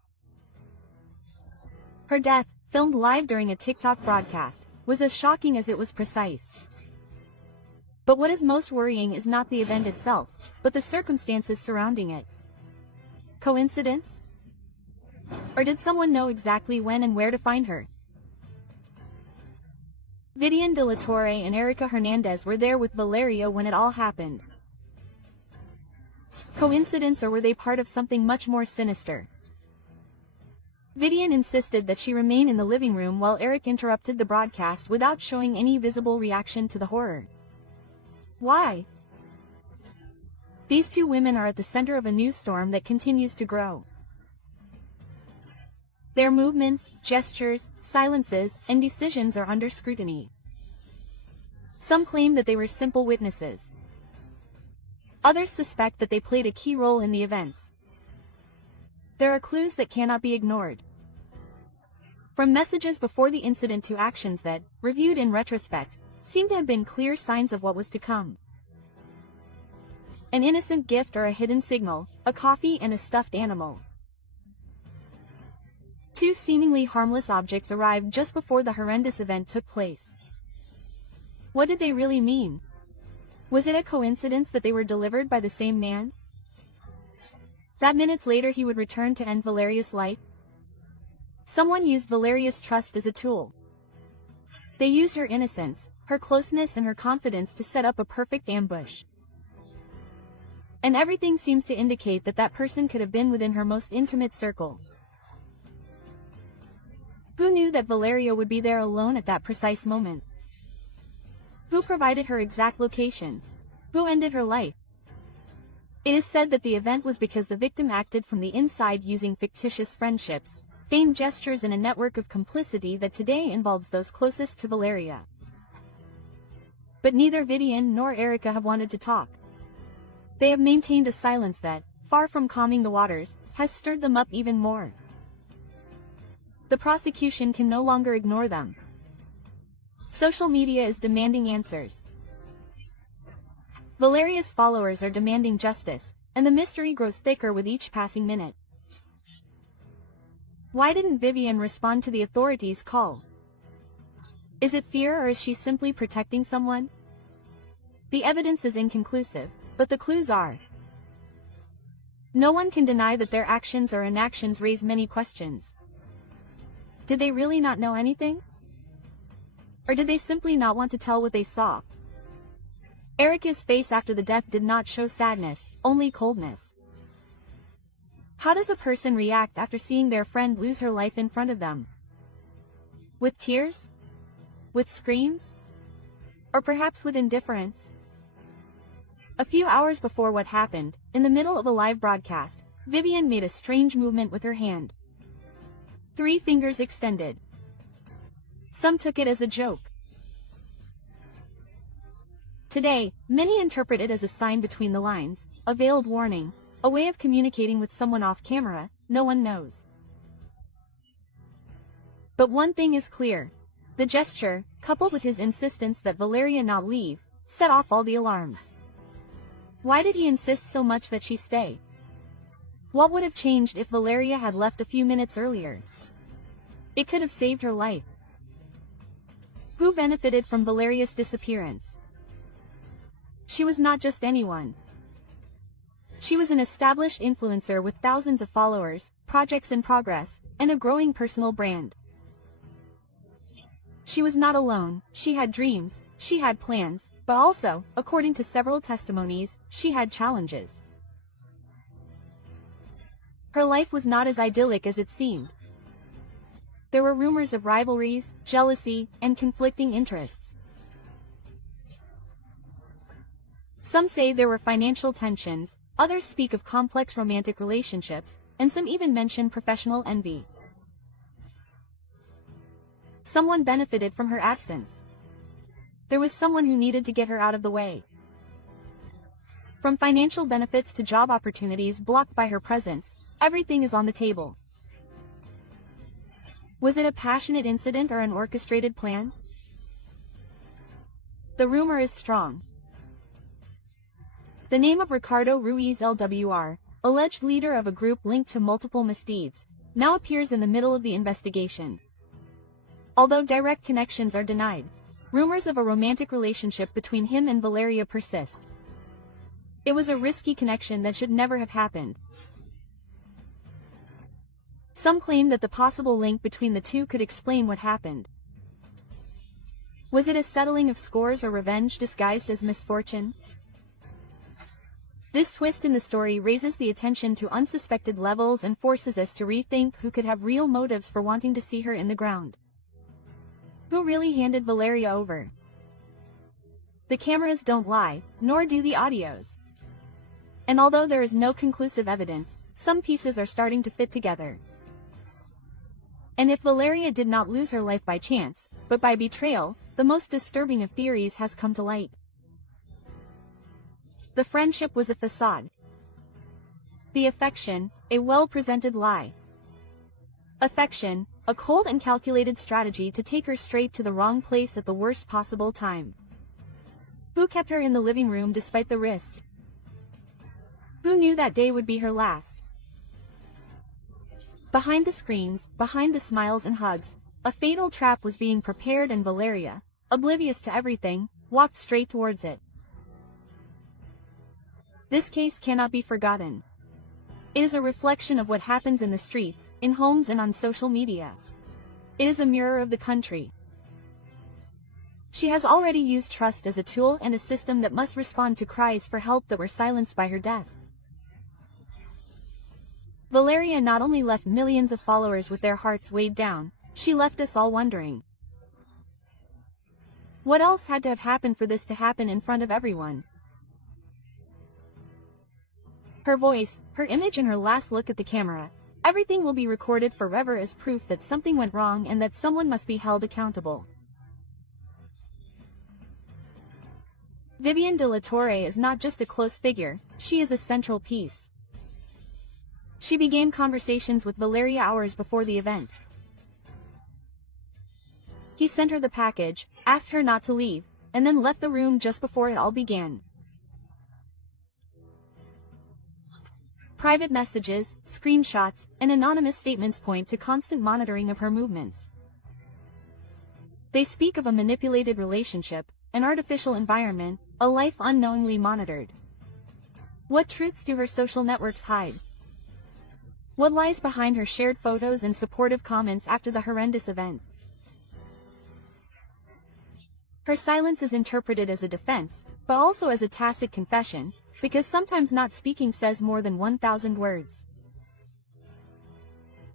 Her death, filmed live during a TikTok broadcast, was as shocking as it was precise. But what is most worrying is not the event itself, but the circumstances surrounding it. Coincidence? Or did someone know exactly when and where to find her? Vivian de la Torre and Erica Hernandez were there with Valeria when it all happened. Coincidence, or were they part of something much more sinister? Vivian insisted that she remain in the living room while Eric interrupted the broadcast without showing any visible reaction to the horror. Why? These two women are at the center of a news storm that continues to grow. Their movements, gestures, silences, and decisions are under scrutiny. Some claim that they were simple witnesses. Others suspect that they played a key role in the events. There are clues that cannot be ignored. From messages before the incident to actions that, reviewed in retrospect, seem to have been clear signs of what was to come. An innocent gift or a hidden signal, a coffee and a stuffed animal. Two seemingly harmless objects arrived just before the horrendous event took place. What did they really mean? Was it a coincidence that they were delivered by the same man? That minutes later he would return to end Valeria's life? Someone used Valeria's trust as a tool. They used her innocence, her closeness, and her confidence to set up a perfect ambush. And everything seems to indicate that that person could have been within her most intimate circle. Who knew that Valeria would be there alone at that precise moment? Who provided her exact location? Who ended her life? It is said that the event was because the victim acted from the inside using fictitious friendships, feigned gestures and a network of complicity that today involves those closest to Valeria. But neither Vivian nor Erica have wanted to talk. They have maintained a silence that, far from calming the waters, has stirred them up even more. The prosecution can no longer ignore them. Social media is demanding answers. Valeria's followers are demanding justice, and the mystery grows thicker with each passing minute. Why didn't Vivian respond to the authorities' call? Is it fear, or is she simply protecting someone? The evidence is inconclusive, but the clues are. No one can deny that their actions or inactions raise many questions. Did they really not know anything? Or did they simply not want to tell what they saw? Erica's face after the death did not show sadness, only coldness. How does a person react after seeing their friend lose her life in front of them? With tears? With screams? Or perhaps with indifference? A few hours before what happened, in the middle of a live broadcast, Vivian made a strange movement with her hand. 3 fingers extended. Some took it as a joke. Today, many interpret it as a sign between the lines, a veiled warning, a way of communicating with someone off camera, no one knows. But one thing is clear. The gesture, coupled with his insistence that Valeria not leave, set off all the alarms. Why did he insist so much that she stay? What would have changed if Valeria had left a few minutes earlier? It could have saved her life. Who benefited from Valeria's disappearance? She was not just anyone. She was an established influencer with thousands of followers, projects in progress, and a growing personal brand. She was not alone. She had dreams, she had plans, but also, according to several testimonies, she had challenges. Her life was not as idyllic as it seemed. There were rumors of rivalries, jealousy, and conflicting interests. Some say there were financial tensions, others speak of complex romantic relationships, and some even mention professional envy. Someone benefited from her absence. There was someone who needed to get her out of the way. From financial benefits to job opportunities blocked by her presence, everything is on the table. Was it a passionate incident or an orchestrated plan? The rumor is strong. The name of Ricardo Ruiz LWR, alleged leader of a group linked to multiple misdeeds, now appears in the middle of the investigation. Although direct connections are denied, rumors of a romantic relationship between him and Valeria persist. It was a risky connection that should never have happened. Some claim that the possible link between the two could explain what happened. Was it a settling of scores or revenge disguised as misfortune? This twist in the story raises the attention to unsuspected levels and forces us to rethink who could have real motives for wanting to see her in the ground. Who really handed Valeria over? The cameras don't lie, nor do the audios. And although there is no conclusive evidence, some pieces are starting to fit together. And if Valeria did not lose her life by chance, but by betrayal, the most disturbing of theories has come to light. The friendship was a facade. The affection, a well-presented lie. Affection, a cold and calculated strategy to take her straight to the wrong place at the worst possible time. Who kept her in the living room despite the risk? Who knew that day would be her last? Behind the screens, behind the smiles and hugs, a fatal trap was being prepared, and Valeria, oblivious to everything, walked straight towards it. This case cannot be forgotten. It is a reflection of what happens in the streets, in homes, and on social media. It is a mirror of the country. She has already used trust as a tool and a system that must respond to cries for help that were silenced by her death. Valeria not only left millions of followers with their hearts weighed down, she left us all wondering. What else had to have happened for this to happen in front of everyone? Her voice, her image and her last look at the camera. Everything will be recorded forever as proof that something went wrong and that someone must be held accountable. Vivian de la Torre is not just a close figure, she is a central piece. She began conversations with Valeria hours before the event. He sent her the package, asked her not to leave, and then left the room just before it all began. Private messages, screenshots, and anonymous statements point to constant monitoring of her movements. They speak of a manipulated relationship, an artificial environment, a life unknowingly monitored. What truths do her social networks hide? What lies behind her shared photos and supportive comments after the horrendous event? Her silence is interpreted as a defense, but also as a tacit confession, because sometimes not speaking says more than 1,000 words.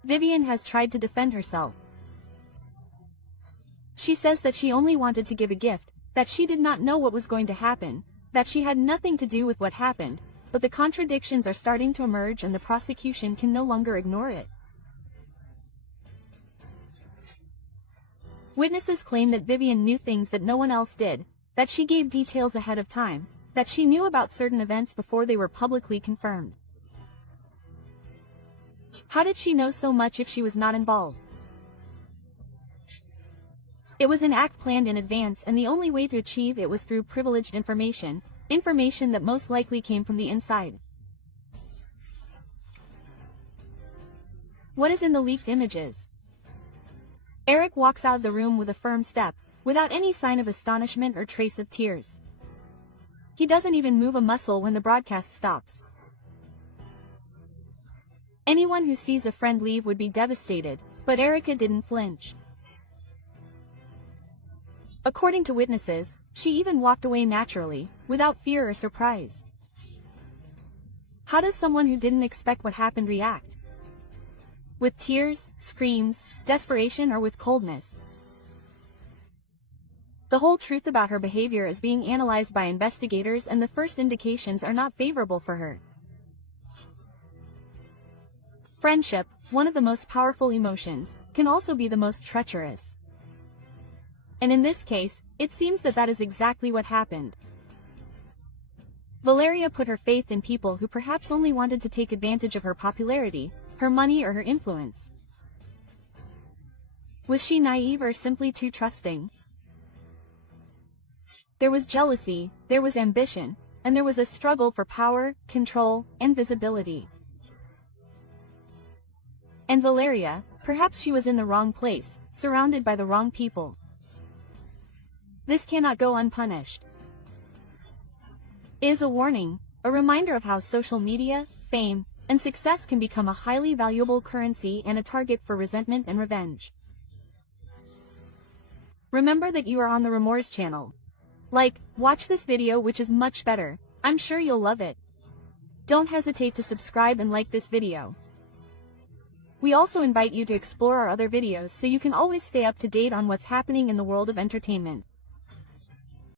Vivian has tried to defend herself. She says that she only wanted to give a gift, that she did not know what was going to happen, that she had nothing to do with what happened, but the contradictions are starting to emerge and the prosecution can no longer ignore it. Witnesses claim that Vivian knew things that no one else did, that she gave details ahead of time, that she knew about certain events before they were publicly confirmed. How did she know so much if she was not involved? It was an act planned in advance, and the only way to achieve it was through privileged information, information that most likely came from the inside. What is in the leaked images? Eric walks out of the room with a firm step, without any sign of astonishment or trace of tears. He doesn't even move a muscle when the broadcast stops. Anyone who sees a friend leave would be devastated, but Erica didn't flinch. According to witnesses, she even walked away naturally, without fear or surprise. How does someone who didn't expect what happened react? With tears, screams, desperation, or with coldness? The whole truth about her behavior is being analyzed by investigators, and the first indications are not favorable for her. Friendship, one of the most powerful emotions, can also be the most treacherous. And in this case, it seems that that is exactly what happened. Valeria put her faith in people who perhaps only wanted to take advantage of her popularity, her money, or her influence. Was she naive or simply too trusting? There was jealousy, there was ambition, and there was a struggle for power, control, and visibility. And Valeria, perhaps she was in the wrong place, surrounded by the wrong people. This cannot go unpunished. It is a warning, a reminder of how social media, fame, and success can become a highly valuable currency and a target for resentment and revenge. Remember that you are on the Remorse channel. Watch this video, which is much better. I'm sure you'll love it. Don't hesitate to subscribe and like this video. We also invite you to explore our other videos so you can always stay up to date on what's happening in the world of entertainment.